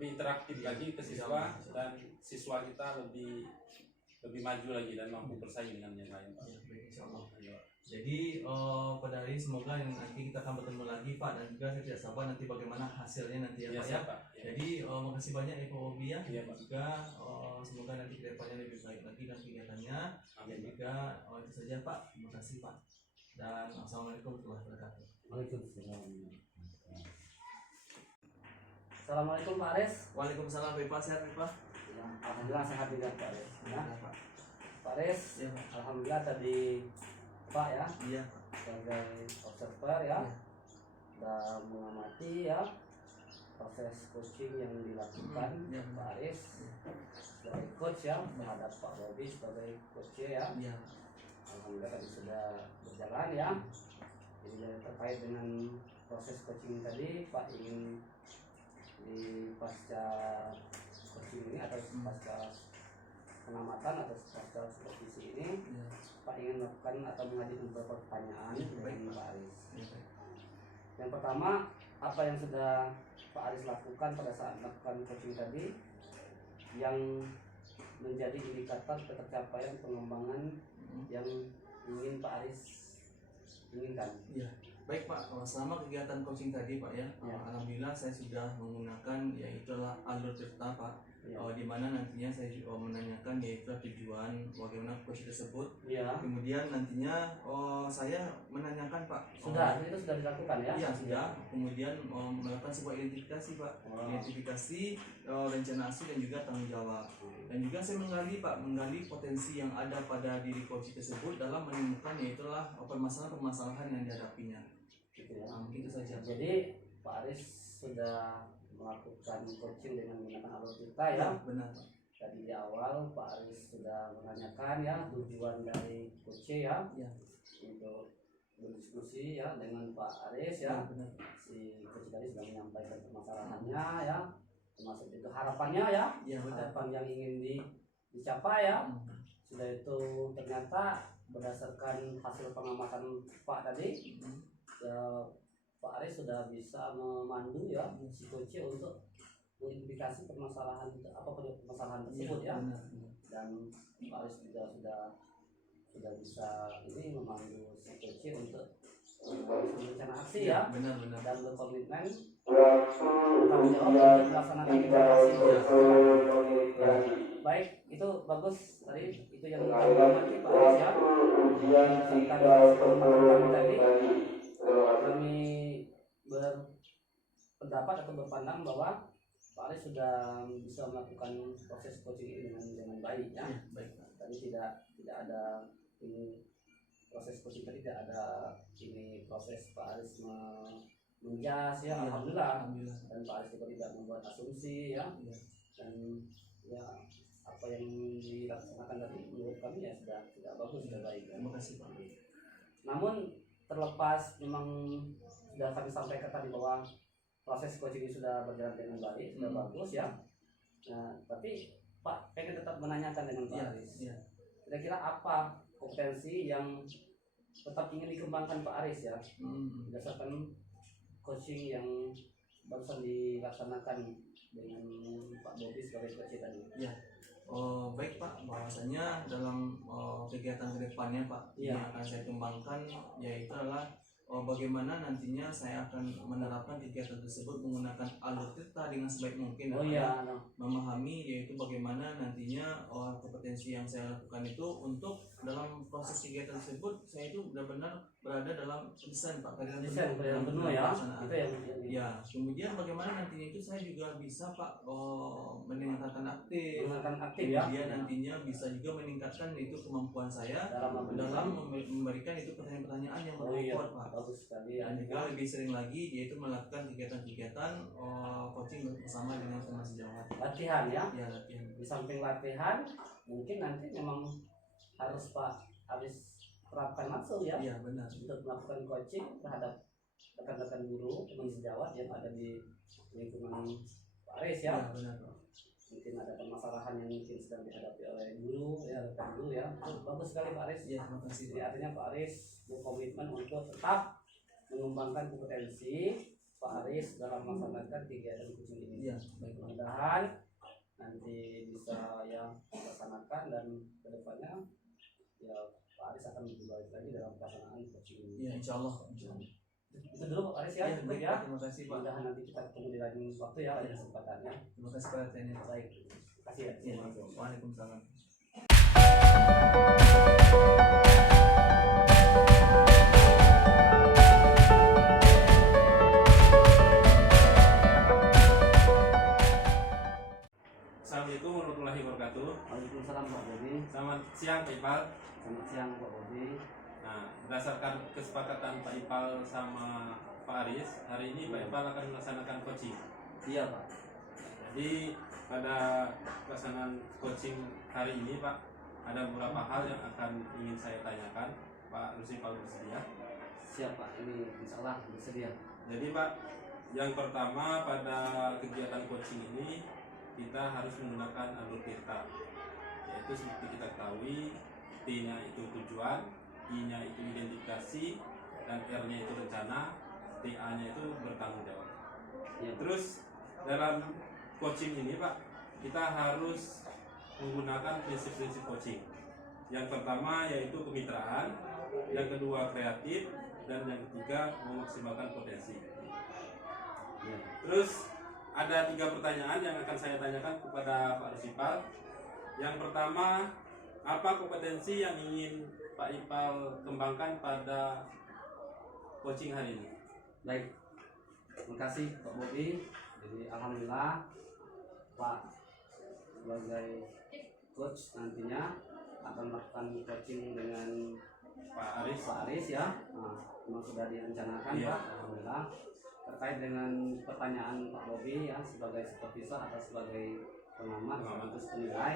interaktif lagi ke siswa, dan siswa kita lebih maju lagi dan mampu bersaing dengan yang lain Pak. Ya, baik, insya Allah. Ya. Jadi pada hari ini semoga nanti kita akan bertemu lagi Pak, dan juga saya tidak sabar nanti bagaimana hasilnya nanti ya Ya, Pak ya. siap, Pak. Ya. Jadi makasih banyak ya Pak Bobi ya. Iya, Dan Pak. juga semoga nanti kedepannya lebih baik lagi dan kegiatannya. Dan Amin. juga itu saja Pak. Terima kasih Pak. Dan assalamualaikum warahmatullahi wabarakatuh. Assalamualaikum Pak Aris. Waalaikumsalam Pak, sehat Pak. Ya, alhamdulillah sehat juga Pak Aris. Ya. Pak. Pak Aris, Iya Pak. alhamdulillah tadi Pak ya Iya. sebagai observer ya, dan mengamati ya proses coaching yang dilakukan Iya. Pak Aris sebagai coach ya terhadap Pak Bobi sebagai coach ya. Iya. Alhamdulillah tadi sudah berjalan ya. Jadi terkait dengan proses coaching tadi, Pak ingin di pasca coaching ini atau pasca pengamatan atau pasca supervisi ini, Iya. Pak ingin melakukan atau mengajukan beberapa pertanyaan Ya, baik, dengan Pak. Pak Aris. Iya, baik. Yang pertama, apa yang sudah Pak Aris lakukan pada saat melakukan coaching tadi yang menjadi indikator ketercapaian pengembangan yang ingin Pak Aris inginkan? Ya, baik Pak. Selama kegiatan coaching tadi Pak ya, Ya. alhamdulillah saya sudah menggunakan yaitu alur Tirta Pak. Ya. Di mana nantinya saya juga menanyakan yaitu tujuan bagaimana coach tersebut. Ya. Kemudian nantinya saya menanyakan Pak. Itu sudah dilakukan ya? Iya sudah. Kemudian melakukan sebuah identifikasi Pak. Identifikasi rencana aksi dan juga tanggung jawab. Dan juga saya menggali potensi yang ada pada diri coach tersebut dalam menemukan yaitulah permasalahan-permasalahan yang dihadapinya. Gitu ya. Mungkin itu saja. Jadi Pak Aris sudah melakukan coaching dengan menggunakan alur Tirta ya? Benar Pak. Tadi di awal Pak Aris sudah menanyakan ya tujuan dari coach ya, untuk berdiskusi ya dengan Pak Aris ya. Benar. Si coach tadi sudah menyampaikan permasalahannya ya, termasuk itu harapannya ya, harapan yang ingin dicapai ya. Sudah itu ternyata berdasarkan hasil pengamatan Pak tadi ya, Pak Aris sudah bisa memandu ya si coach untuk mengidentifikasi permasalahan tersebut ya. Dan Pak Aris juga sudah bisa ini memandu si coach untuk rencana aksi ya. Benar. Dan berkomitmen bertanggung jawab untuk melaksanakan implementasi ya. Baik, itu bagus tadi, itu yang kami hormati Pak Aris ya. Berdasarkan kami tadi, kami berpendapat atau berpandang bahwa Pak Aris sudah bisa melakukan proses coaching ini dengan baik ya. Baik. Tadi tidak ada ini proses coaching tadi, tidak ada ini proses Pak Aris menjas ya, alhamdulillah. Dan Pak Aris juga tidak membuat asumsi ya. Dan ya apa yang dilaksanakan tadi menurut kami ya sudah bagus, sudah baik ya. Terima kasih Pak. Namun terlepas memang sudah kami sampaikan tadi bahwa proses coaching ini sudah berjalan dengan baik, sudah bagus ya. Nah, tapi Pak pengen tetap menanyakan dengan Pak Aris. Kira-kira apa kompetensi yang tetap ingin dikembangkan Pak Aris ya, berdasarkan coaching yang barusan dilaksanakan dengan Pak Bobi sebagai coach tadi? Baik Pak, bahwasanya dalam kegiatan kedepannya Pak yang akan saya kembangkan yaitu adalah bagaimana nantinya saya akan menerapkan kegiatan tersebut menggunakan alur Tirta dengan sebaik mungkin. Memahami yaitu bagaimana nantinya kompetensi yang saya lakukan itu untuk dalam proses kegiatan tersebut saya itu benar-benar berada dalam desain Pak, desain penuh ya. Itu ya. Kemudian bagaimana nantinya itu saya juga bisa Pak meningkatkan aktif ya. Kemudian nantinya bisa juga meningkatkan itu kemampuan saya dalam memberikan itu pertanyaan-pertanyaan yang berbobot Pak. Bagus sekali ya. Dan juga lebih sering lagi yaitu melakukan kegiatan-kegiatan coaching bersama dengan teman sejawat. Latihan ya. Latihan. Di samping latihan mungkin nanti memang harus Pak Aris terapkan langsung ya. Iya benar. Untuk melakukan coaching terhadap rekan-rekan guru teman sejawat yang ada di lingkungan Pak Aris ya. Benar. Mungkin ada permasalahan yang mungkin sedang dihadapi oleh guru ya, rekan guru ya. Bagus sekali Pak Aris. Terima kasih. Jadi artinya Pak Aris berkomitmen untuk tetap mengembangkan kompetensi Pak Aris dalam melaksanakan kegiatan coaching ini. Baik. Mudah-mudahan nanti bisa yang dilaksanakan dan kedepannya ya Pak Aris akan lebih baik lagi dalam pelaksanaan coaching ini. Insya Allah. Itu dulu Pak Aris ya. Baik, ya. terima kasih Pak. Mudah-mudahan nanti kita ketemu di lain waktu ya, ada kesempatannya. Terima kasih perhatiannya. Baik, terima kasih ya. Waalaikumsalam. Assalamualaikum warahmatullahi wabarakatuh. Waalaikumsalam Pak Bobi. Selamat siang Pak Ipal. Selamat siang Pak Bobi. Nah, berdasarkan kesepakatan Pak Ipal sama Pak Aris, hari ini Pak Ipal akan melaksanakan coaching. Iya Pak. Jadi pada pelaksanaan coaching hari ini Pak, ada beberapa hal yang akan ingin saya tanyakan. Pak Rusipal bersedia? Siap Pak, ini insya Allah bersedia. Jadi Pak, yang pertama pada kegiatan coaching ini kita harus menggunakan alur Tirta, yaitu seperti kita ketahui T-nya itu tujuan, I-nya itu identifikasi, dan R-nya itu rencana, TA-nya itu bertanggung jawab. Ya. Terus dalam coaching ini Pak, kita harus menggunakan prinsip-prinsip coaching. Yang pertama yaitu kemitraan, yang kedua kreatif, dan yang ketiga memaksimalkan potensi. Ya. Terus ada 3 pertanyaan yang akan saya tanyakan kepada Pak Rusipal. Yang pertama, apa kompetensi yang ingin Pak Ipal kembangkan pada coaching hari ini? Baik, terima kasih Pak Bobi. Jadi alhamdulillah Pak sebagai coach nantinya akan melakukan coaching dengan Pak Aris. ya. Nah, memang sudah direncanakan Iya. Pak, alhamdulillah. Terkait dengan pertanyaan Pak Bobi ya sebagai supervisor atau sebagai pengamat sekaligus penilai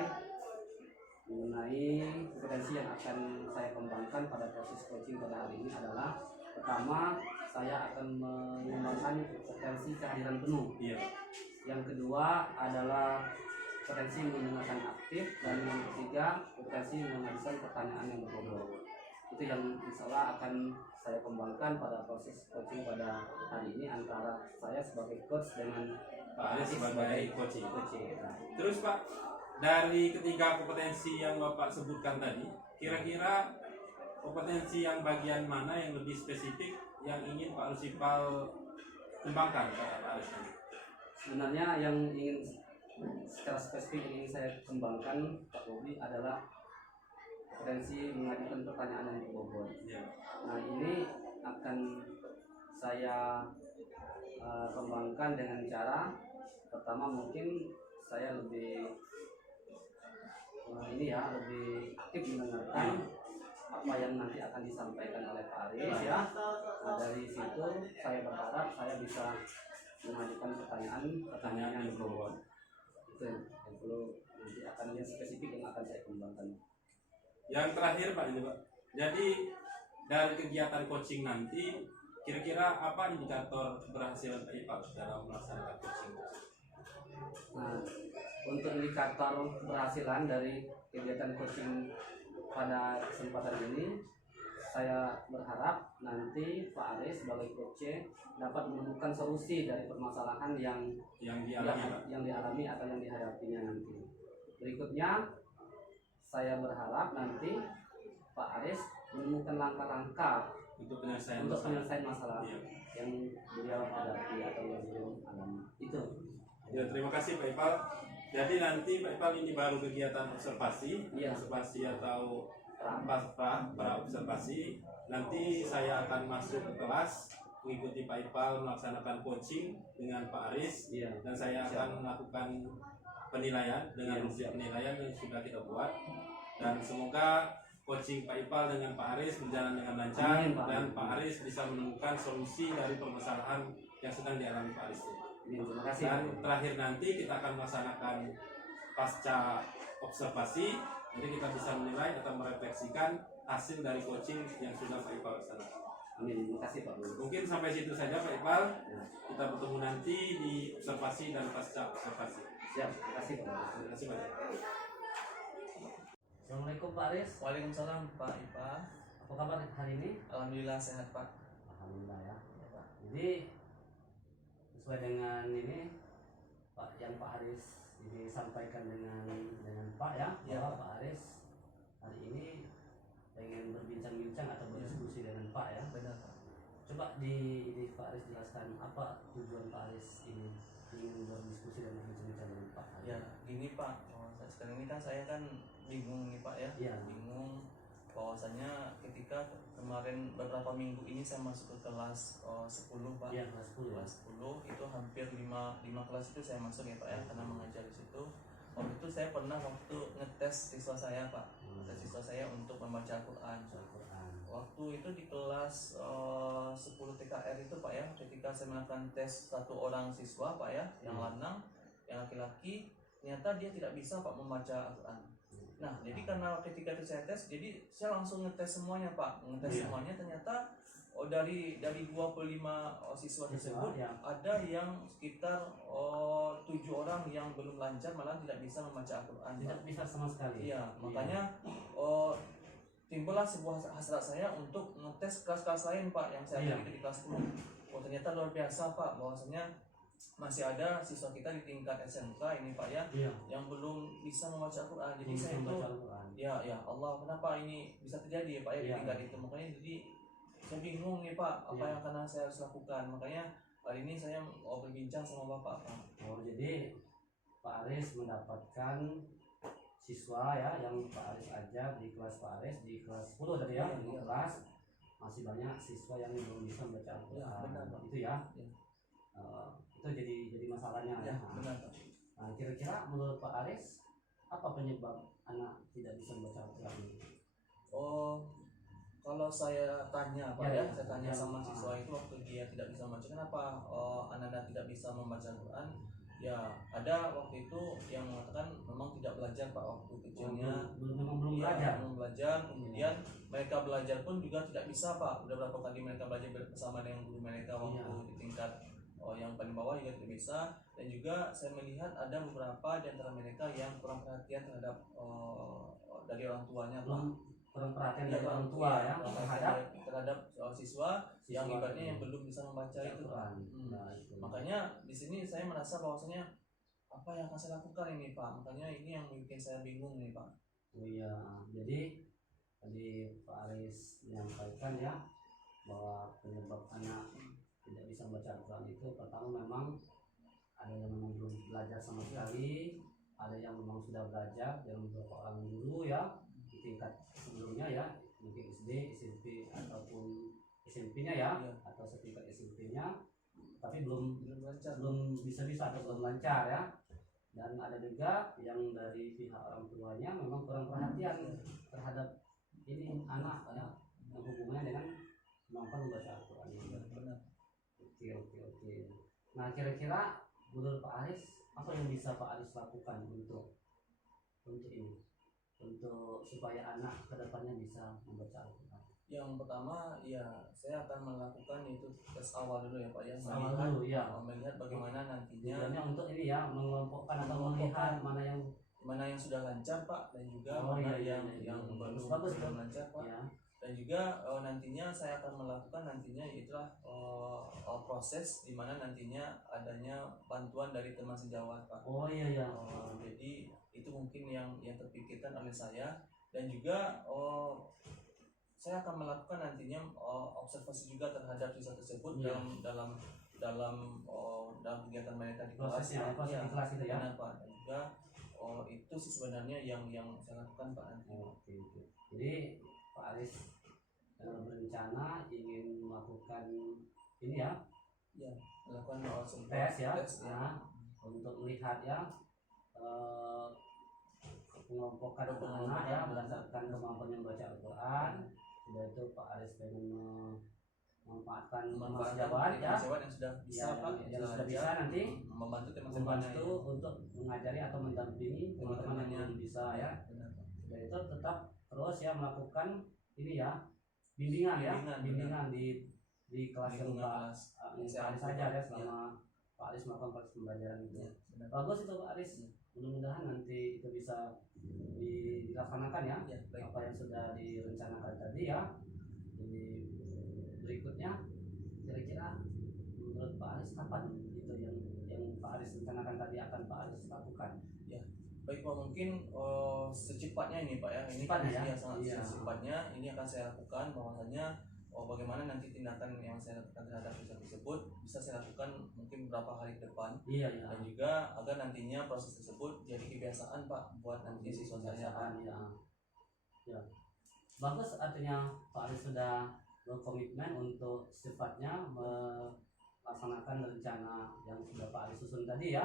mengenai kompetensi yang akan saya kembangkan pada proses coaching pada hari ini adalah pertama, saya akan mengembangkan potensi kehadiran penuh. Iya. Yang kedua adalah potensi mendengarkan aktif, dan yang ketiga potensi mengajukan pertanyaan yang berbobot. Itu yang insya Allah akan saya kembangkan pada proses coaching pada hari ini antara saya sebagai coach dengan Pak Aris sebagai coaching. Nah, Terus Pak, dari ketiga kompetensi yang Bapak sebutkan tadi, kira-kira kompetensi yang bagian mana yang lebih spesifik yang ingin Pak Rusipal kembangkan pada Pak Aris? sebenarnya yang ingin secara spesifik yang ingin saya kembangkan Pak Bobi adalah potensi mengajukan pertanyaan yang berbobot. Iya. Nah ini akan saya kembangkan dengan cara pertama mungkin saya lebih lebih aktif mendengarkan apa yang nanti akan disampaikan oleh Pak Aris ya. Nah dari situ saya berharap saya bisa mengajukan pertanyaan yang berbobot. Itu yang perlu nanti akan yang spesifik yang akan saya kembangkan. Yang terakhir Pak ini Pak. Jadi dari kegiatan coaching nanti, kira-kira apa indikator keberhasilan Pak Ipal dalam melaksanakan coaching? Nah, untuk indikator keberhasilan dari kegiatan coaching pada kesempatan ini, saya berharap nanti Pak Aris sebagai coach dapat menemukan solusi dari permasalahan yang dialami Pak. yang dialami atau yang dihadapinya nanti. Berikutnya, saya berharap nanti Pak Aris menemukan langkah-langkah Untuk penyelesaian untuk masalah. penyelesaian masalah Iya. yang beliau hadapi atau yang beliau alami. Itu. Ya, terima kasih Pak Ipal. Jadi nanti Pak Ipal ini baru kegiatan observasi, Iya. observasi atau pra observasi. Nanti saya akan masuk ke kelas mengikuti Pak Ipal melaksanakan coaching dengan Pak Aris, Iya. dan saya akan melakukan penilaian dengan Iya, rubric siap. penilaian yang sudah kita buat, dan semoga coaching Pak Ipal dengan Pak Aris berjalan dengan lancar. Amin, Pak. Dan Pak Aris bisa menemukan solusi dari permasalahan yang sedang dialami Pak Aris. Terima kasih. Dan terakhir nanti kita akan melaksanakan pasca observasi, jadi kita bisa menilai atau merefleksikan hasil dari coaching yang sudah Pak Ipal laksanakan. Amin. Terima kasih Pak. Mungkin sampai situ saja Pak Ipal. Ya. Kita bertemu nanti di observasi dan pasca observasi. Siap. Terima kasih Pak. Terima kasih banyak. Assalamualaikum Pak Aris. Waalaikumsalam Pak Ipa. Apa kabar hari ini? Alhamdulillah sehat Pak. Alhamdulillah ya. Ya, Pak. Jadi sesuai dengan ini Pak yang Pak Aris disampaikan dengan Pak ya, Ya, bahwa Pak. Pak Aris hari ini pengen berbincang-bincang atau berdiskusi dengan Pak ya. Benar Pak. Coba ini Pak Aris jelaskan apa tujuan Pak Aris ini ingin berdiskusi dan berbincang-bincang dengan Pak. Ya gini Pak, sekarang ini kan saya kan bingung nih Pak ya. Iya. Bingung bahwasanya ketika kemarin beberapa minggu ini saya masuk ke kelas 10 Pak. Iya, kelas 10 ya. Kelas 10 itu hampir 5 kelas itu saya masuk ya Pak ya, karena mengajar di situ. Waktu itu saya pernah waktu ngetes siswa saya Pak, ngetes siswa saya untuk membaca Al-Quran. Al-Quran. Waktu itu di kelas 10 TKR itu Pak ya, ketika saya melakukan tes satu orang siswa Pak ya, yang lanang, yang laki-laki, ternyata dia tidak bisa Pak membaca Al-Quran. Nah, jadi karena ketika itu saya tes, jadi saya langsung ngetes semuanya Pak, ngetes Iya. semuanya, ternyata dari 25 siswa tersebut ya. ada yang sekitar 7 orang yang belum lancar, malah tidak bisa membaca Al-Quran. Tidak Pak. bisa sama sekali. Iya, makanya timbullah sebuah hasrat saya untuk ngetes kelas-kelas lain Pak yang saya Iya. di kelas 10. Oh ternyata luar biasa Pak, bahwasanya masih ada siswa kita di tingkat SMK ini Pak ya, Iya. yang belum bisa membaca Al-Quran. Jadi Belum saya bisa itu membaca Al-Quran. ya Allah, kenapa ini bisa terjadi ya Pak ya di Iya. tingkat itu. Makanya jadi saya bingung nih Pak, apa Iya. yang akan saya harus lakukan. Makanya hari ini saya mau berbincang sama Bapak Pak. Oh, jadi Pak Aris mendapatkan siswa ya yang Pak Aris ajar di kelas Pak Aris di kelas 10 tadi ya, Iya, 5 iya. kelas masih banyak siswa yang belum bisa membaca Ya, Al-Quran. benar, Pak. Itu ya. Iya. Itu jadi masalahnya Ya, ya. benar Pak. Nah, kira-kira menurut Pak Aris apa penyebab anak tidak bisa membaca Al-Quran ini? Oh, kalau saya tanya Pak Ya, ya, ya. saya tanya Ya, sama ah. siswa itu waktu dia tidak bisa membaca, kenapa Anda tidak bisa membaca Al-Quran? Ya, ada waktu itu yang mengatakan memang tidak belajar Pak waktu kecilnya. Memang belum Iya, belajar. belum belajar. Kemudian mereka belajar pun juga tidak bisa Pak. Udah berapa kali mereka belajar bersama dengan guru mereka waktu Iya. di tingkat yang paling bawah juga tidak bisa. Dan juga saya melihat ada beberapa di antara mereka yang kurang perhatian terhadap dari orang tuanya Pak. Kurang perhatian Iya, dari orang tua ya kurang terhadap perhatian terhadap siswa yang siswa ibaratnya ini. yang belum bisa membaca itu Pak. Al-Quran. Nah, itu. Makanya di sini saya merasa bahwasanya apa yang akan saya lakukan ini Pak. Makanya ini yang bikin saya bingung nih Pak. Oh iya, jadi tadi Pak Aris menyampaikan ya bahwa penyebab anak tidak bisa membaca Al-Quran itu pertama memang ada yang memang belum belajar sama sekali, ada yang memang sudah belajar dan beberapa orang dulu ya di tingkat sebelumnya ya, mungkin SD, SMP ataupun SMP-nya ya, Iya. atau setingkat SMP-nya, tapi belum Lancar. bisa atau belum lancar ya. Dan ada juga yang dari pihak orang tuanya memang kurang perhatian terhadap ini anak ya, yang hubungannya dengan kemampuan membaca Al-Quran ini. Benar. Oke. Nah, kira-kira menurut Pak Aris apa yang bisa Pak Aris lakukan untuk ini, untuk supaya anak kedepannya bisa membaca Al-Quran? Yang pertama ya saya akan melakukan itu tes awal dulu ya Pak ya. Awal dulu ya. Melihat bagaimana nantinya Tujuannya untuk ini ya, mengelompokkan atau melihat mana yang sudah lancar Pak dan juga Oh, mana iya, yang belum bagus, belum lancar Pak. ya. Dan juga nantinya saya akan melakukan nantinya itulah proses di mana nantinya adanya bantuan dari teman sejawat Pak. Oh iya. Jadi itu mungkin yang terpikirkan oleh saya. Dan juga saya akan melakukan nantinya observasi juga terhadap siswa tersebut Iya. dalam kegiatan mereka di kelas. Prosesnya, proses di kelas itu ya. Benar, Pak. Dan juga itu sih sebenarnya yang saya lakukan Pak nanti. Oke. Jadi Pak Aris berencana ingin melakukan ini ya, Melakukan tes ya, tes, nah, untuk melihat ya pengelompokan anak ya berdasarkan kemampuan membaca Al-Quran. Sudah itu Pak Aris pengen memanfaatkan teman sejawat ya, yang sudah bisa ya, Pak, yang sudah bisa nanti membantu teman-teman membantu untuk mengajari atau mendampingi teman-teman yang belum bisa ya. Benar, Pak. Dan itu tetap terus ya melakukan ini ya, bimbingan Bimbingan, di kelas yang Lingkungan Pak kelas. Aris saja ya selama Pak Aris melakukan proses pembelajaran itu. Ya, benar. Bagus itu Pak Aris. Ya. Mudah-mudahan nanti itu bisa dilaksanakan ya, Ya, baik. apa yang sudah direncanakan tadi ya. Jadi berikutnya kira-kira menurut Pak Aris kapan itu yang Pak Aris rencanakan tadi akan Pak Aris lakukan? Baik Pak, mungkin secepatnya ini Pak ya. Ini Cepatnya ya? sangat Iya. secepatnya ini akan saya lakukan, bahwasanya bagaimana nanti tindakan yang saya lakukan terhadap siswa tersebut bisa saya lakukan mungkin beberapa hari ke depan. Iya. Dan juga agar nantinya proses tersebut jadi kebiasaan Pak buat nanti siswa saya Pak. Ya. Bagus, artinya Pak Aris sudah berkomitmen untuk sifatnya melaksanakan rencana yang sudah Pak Aris susun tadi ya.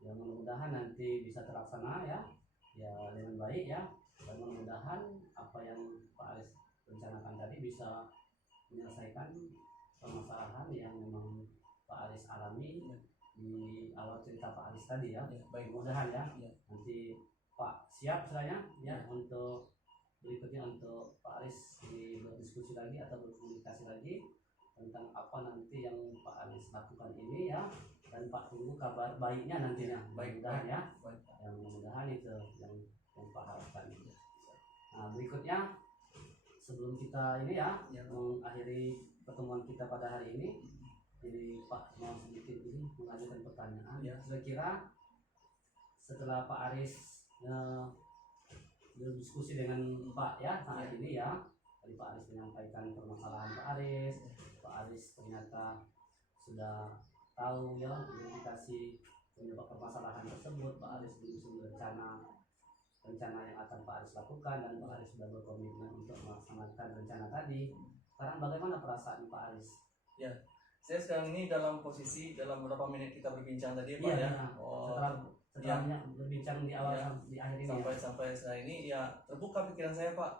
Ya mudah-mudahan nanti bisa terlaksana ya dengan baik ya, dan mudah-mudahan apa yang Pak Aris rencanakan tadi bisa menyelesaikan permasalahan yang memang Pak Aris alami di awal cerita Pak Aris tadi ya. Baik. Mudah-mudahan ya. Ya. Nanti Pak siap istilahnya ya untuk berikutnya untuk Pak Aris berdiskusi lagi atau berkomunikasi lagi tentang apa nanti yang Pak Aris lakukan ini ya, dan Pak tunggu kabar baiknya nantinya. Mudah-mudahan ya. Baik. Yang mudah-mudahan itu yang Pak harapkan. Nah berikutnya sebelum kita ini ya mengakhiri pertemuan kita pada hari ini, Jadi Pak mau sedikit ini mengajukan pertanyaan. Ya. Kira-kira setelah Pak Aris berdiskusi dengan Pak ya saat Ya. ini ya, tadi Pak Aris menyampaikan permasalahan Pak Aris. Pak Aris ternyata sudah tahu ya identifikasi penyebab permasalahan tersebut. Pak Aris menyusun rencana yang akan Pak Aris lakukan, dan Pak Aris sudah berkomitmen untuk melaksanakan rencana tadi. Sekarang bagaimana perasaan Pak Aris? Saya sekarang ini dalam posisi dalam beberapa menit kita berbincang tadi Pak Iya, ya. iya. Oh, Setelahnya berbincang di awal Iya. di akhir ini. sampai saat ini ya terbuka pikiran saya Pak.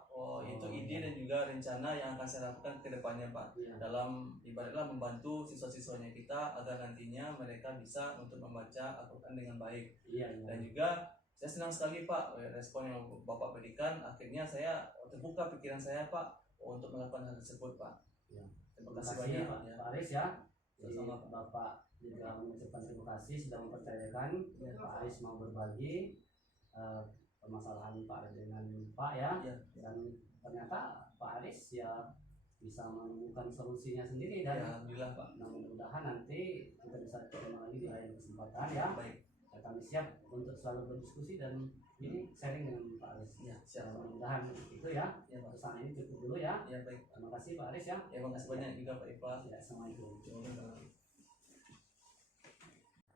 Itu ide dan juga rencana yang akan saya lakukan ke depannya Pak. Iya. Dalam ibaratnya membantu siswa-siswanya kita agar nantinya mereka bisa untuk membaca Al-Quran dengan baik. Iya, iya. Dan juga saya senang sekali Pak respon yang Bapak berikan. Akhirnya saya terbuka pikiran saya Pak untuk melakukan hal tersebut Pak. Iya. Terima Terima kasih kasih banyak Pak ya. Pak Aris ya. Jadi Sama-sama, Pak. Bapak juga mengucapkan terima kasih sudah mempercayakan Pak Aris mau berbagi permasalahan Pak Aris dengan Pak ya. Iya. Dan ternyata Pak Aris ya bisa menemukan solusinya sendiri, Ya, dan alhamdulillah Pak. mudah-mudahan nanti kita bisa ketemu lagi di lain kesempatan ya. Baik. Ya, kami siap untuk selalu berdiskusi dan ini sharing dengan Pak Aris. Ya, Ya, siap. mudah-mudahan itu ya. Ya, Pak. Pesan ini cukup dulu ya. Ya, baik. Terima kasih Pak Aris ya. Ya, makasih banyak juga Pak Iqbal. Ya, assalamualaikum.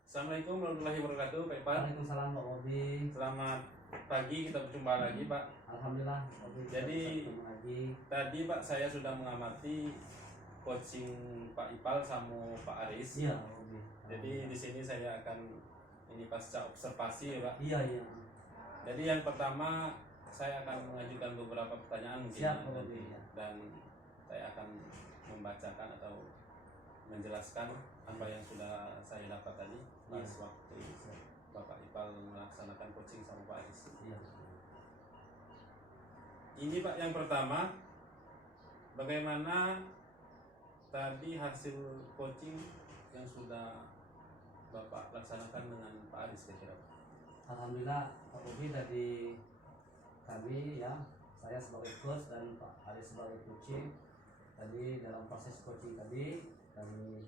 Assalamualaikum warahmatullahi wabarakatuh, Pak Iqbal. Waalaikumsalam Pak Bobi. Selamat pagi, kita berjumpa lagi Pak. Alhamdulillah Bobi. Jadi- ketemu lagi. Tadi Pak saya sudah mengamati coaching Pak Ipal sama Pak Aris. Iya Pak Bobi. Jadi di sini saya akan ini pasca observasi ya Pak. Iya iya. Jadi yang pertama saya akan mengajukan beberapa pertanyaan mungkin Siap, ya, Pak nanti. Bobi. Dan saya akan membacakan atau menjelaskan apa yang sudah saya dapat tadi pas Iya. waktu Bapak Ipal melaksanakan coaching sama Pak Aris. Iya. Ini Pak yang pertama, bagaimana tadi hasil coaching yang sudah Bapak laksanakan dengan Pak Aris kira-kira Pak? Alhamdulillah Pak Bobi, dari kami ya, saya sebagai coach dan Pak Aris sebagai coaching, tadi dalam proses coaching tadi kami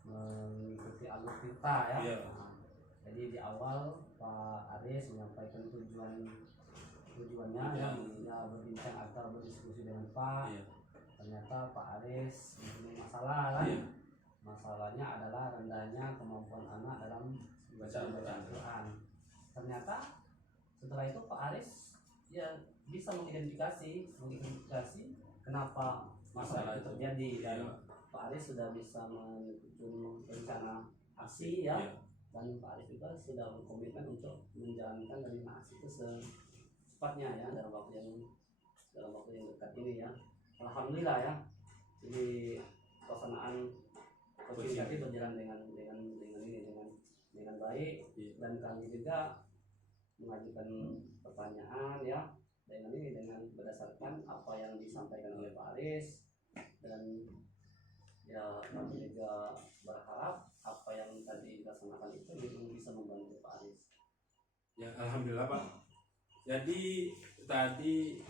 mengikuti alur kita ya. Iya. Nah, jadi di awal Pak Aris menyampaikan tujuannya ya, berbincang atau berdiskusi dengan Pak. Iya. Ternyata Pak Aris mempunyai masalah kan. Iya. Masalahnya adalah rendahnya kemampuan anak dalam Baca Al-Quran. Al-Quran. Ternyata setelah itu Pak Aris ya bisa mengidentifikasi kenapa masalah itu terjadi, dan Iya. Pak Aris sudah bisa menyusun rencana aksi ya. Iya. Dan Pak Aris juga sudah berkomitmen untuk menjalankan rencana aksi itu secepatnya ya, dalam waktu yang dekat ini ya. Alhamdulillah ya. Jadi pelaksanaan coaching tadi berjalan dengan baik, Iya. dan kami juga mengajukan pertanyaan ya dengan berdasarkan apa yang disampaikan oleh Pak Aris, dan ya kami juga berharap apa yang tadi dilaksanakan itu bisa membantu Pak Aris. Ya, alhamdulillah Pak. Jadi tadi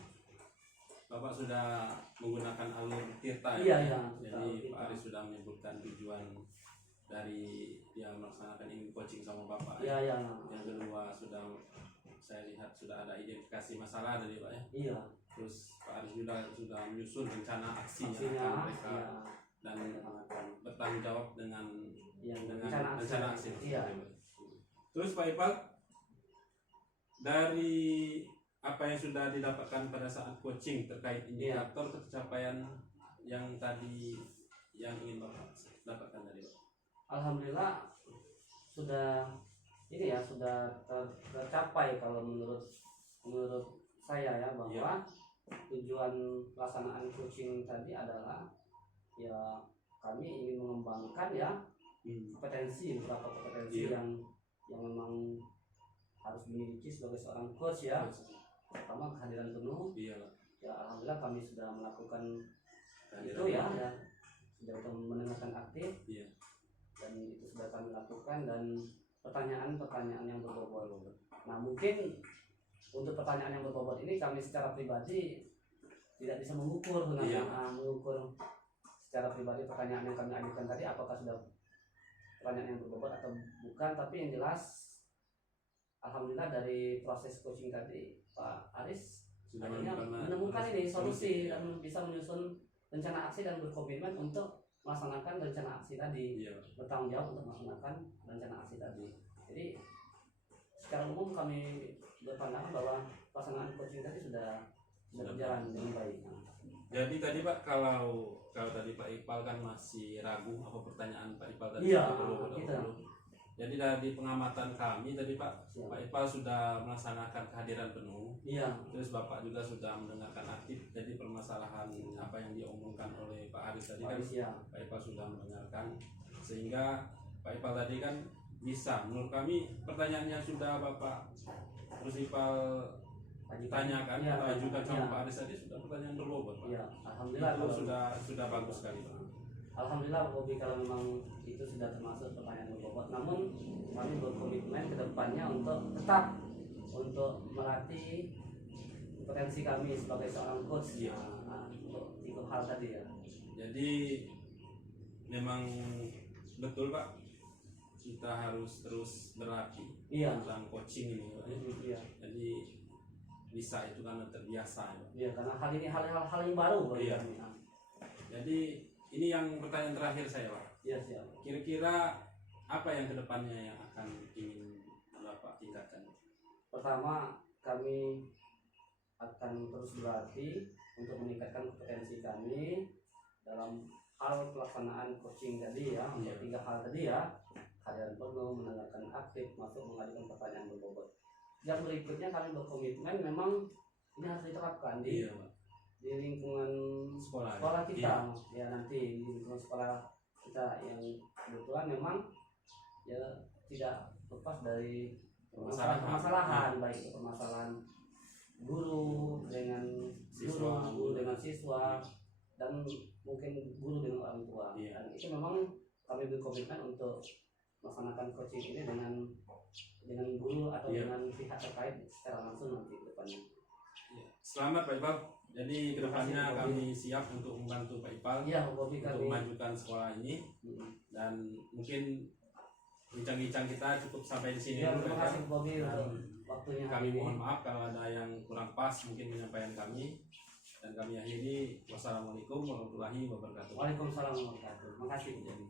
Bapak sudah menggunakan alur tirta Iya, ya. iya. Jadi Tirta. Pak Aris sudah menyebutkan tujuan dari yang melaksanakan ini coaching sama Bapak. Iya iya Yang kedua sudah saya lihat sudah ada identifikasi masalah dari Pak ya. iya. Terus Pak Aris juga sudah menyusun rencana aksinya Aksinya akan mereka iya. dan bertanggung jawab dengan Yang dengan rencana aksi. Iya. Terus Pak Ipal, dari apa yang sudah didapatkan pada saat coaching terkait indikator pencapaian yang tadi yang ingin Bapak dapatkan dari Bapak? Alhamdulillah sudah ini ya, sudah tercapai kalau menurut saya ya, bahwa Iya. tujuan pelaksanaan coaching tadi adalah ya kami ingin mengembangkan ya beberapa kompetensi Iya. yang memang harus dimiliki sebagai seorang coach ya. Pertama, kehadiran penuh. Iya. Ya alhamdulillah kami sudah melakukan Kehadiran itu ya, penuh. sudah mendengarkan aktif. Iya. Dan itu sudah kami lakukan, dan pertanyaan-pertanyaan yang berbobot. Nah mungkin untuk pertanyaan yang berbobot ini kami secara pribadi tidak bisa mengukur Iya. mengukur secara pribadi pertanyaan yang kami ajukan tadi apakah sudah pertanyaan yang berbobot atau bukan, tapi yang jelas alhamdulillah dari proses coaching tadi Pak Aris Sudah akhirnya menemukan ini solusi dan bisa menyusun rencana aksi dan berkomitmen untuk melaksanakan rencana aksi tadi, Iya. bertanggung jawab untuk melaksanakan rencana aksi tadi. Jadi secara umum kami berpandangan bahwa pelaksanaan coaching tadi sudah berjalan dengan baik. Jadi tadi Pak, kalau tadi Pak Iqbal kan masih ragu apa pertanyaan Pak Iqbal tadi. Iya, belum. kita. Jadi dari pengamatan kami tadi Pak, Siap. Pak Iqbal sudah melaksanakan kehadiran penuh. Iya, Terus Bapak juga sudah mendengarkan aktif. Jadi permasalahan apa yang diomongkan oleh Pak Aris tadi Pak kan Aris ya. Pak Iqbal sudah mendengarkan, sehingga Pak Iqbal tadi kan bisa. Menurut kami pertanyaannya sudah Bapak terus Iqbal tanyakan Iya, atau ajukan sama iya. Pak Aris tadi sudah pertanyaan berbobot Pak. Iya, alhamdulillah Itu kalau sudah bagus sekali Pak. alhamdulillah Pak Bobi kalau memang itu sudah termasuk pertanyaan berbobot. Namun kami berkomitmen ke depannya untuk tetap untuk melatih potensi kami sebagai seorang coach. Iya. Untuk tiga hal tadi ya. Jadi memang betul Pak, kita harus terus berlatih Iya. tentang coaching ini Pak. Iya. Jadi bisa itu karena terbiasa ya. Iya, karena hal ini hal yang baru bagi Iya. kami. Jadi ini yang pertanyaan terakhir saya Pak. Iya, siap. Kira-kira apa yang kedepannya yang akan ingin Bapak tingkatkan? Pertama, kami akan terus berlatih untuk meningkatkan kompetensi kami dalam hal pelaksanaan coaching tadi ya, untuk Iya. 3 hal tadi ya, kehadiran penuh, mendengarkan aktif, masuk mengajukan pertanyaan berbobot. Yang berikutnya kami berkomitmen memang ini harus diterapkan di Iya Pak. di lingkungan Sekolah. sekolah kita Iya. ya, nanti di lingkungan sekolah kita yang kebetulan memang ya tidak lepas dari permasalahan baik itu permasalahan guru dengan Siswa. guru dengan siswa dan mungkin guru dengan orang tua. Iya. Dan itu memang kami berkomitmen untuk melaksanakan coaching ini dengan guru atau Iya. dengan pihak terkait secara langsung nanti ke depannya. Iya. Selamat Pak Iqbal. Jadi kedepannya Terima kasih, Pak kami siap untuk membantu Pak Iqbal Iya, Pak Bobi untuk kami. memajukan sekolah ini, dan mungkin bincang-bincang kita cukup sampai di sini Ya, dulu Pak terima Iqbal. kasih Bobi Dan untuk waktunya. kami mohon maaf kalau ada yang kurang pas mungkin menyampaikan kami, dan kami akhiri. Wassalamualaikum warahmatullahi wabarakatuh. Waalaikumsalam warahmatullahi wabarakatuh. Terima kasih. Jadi,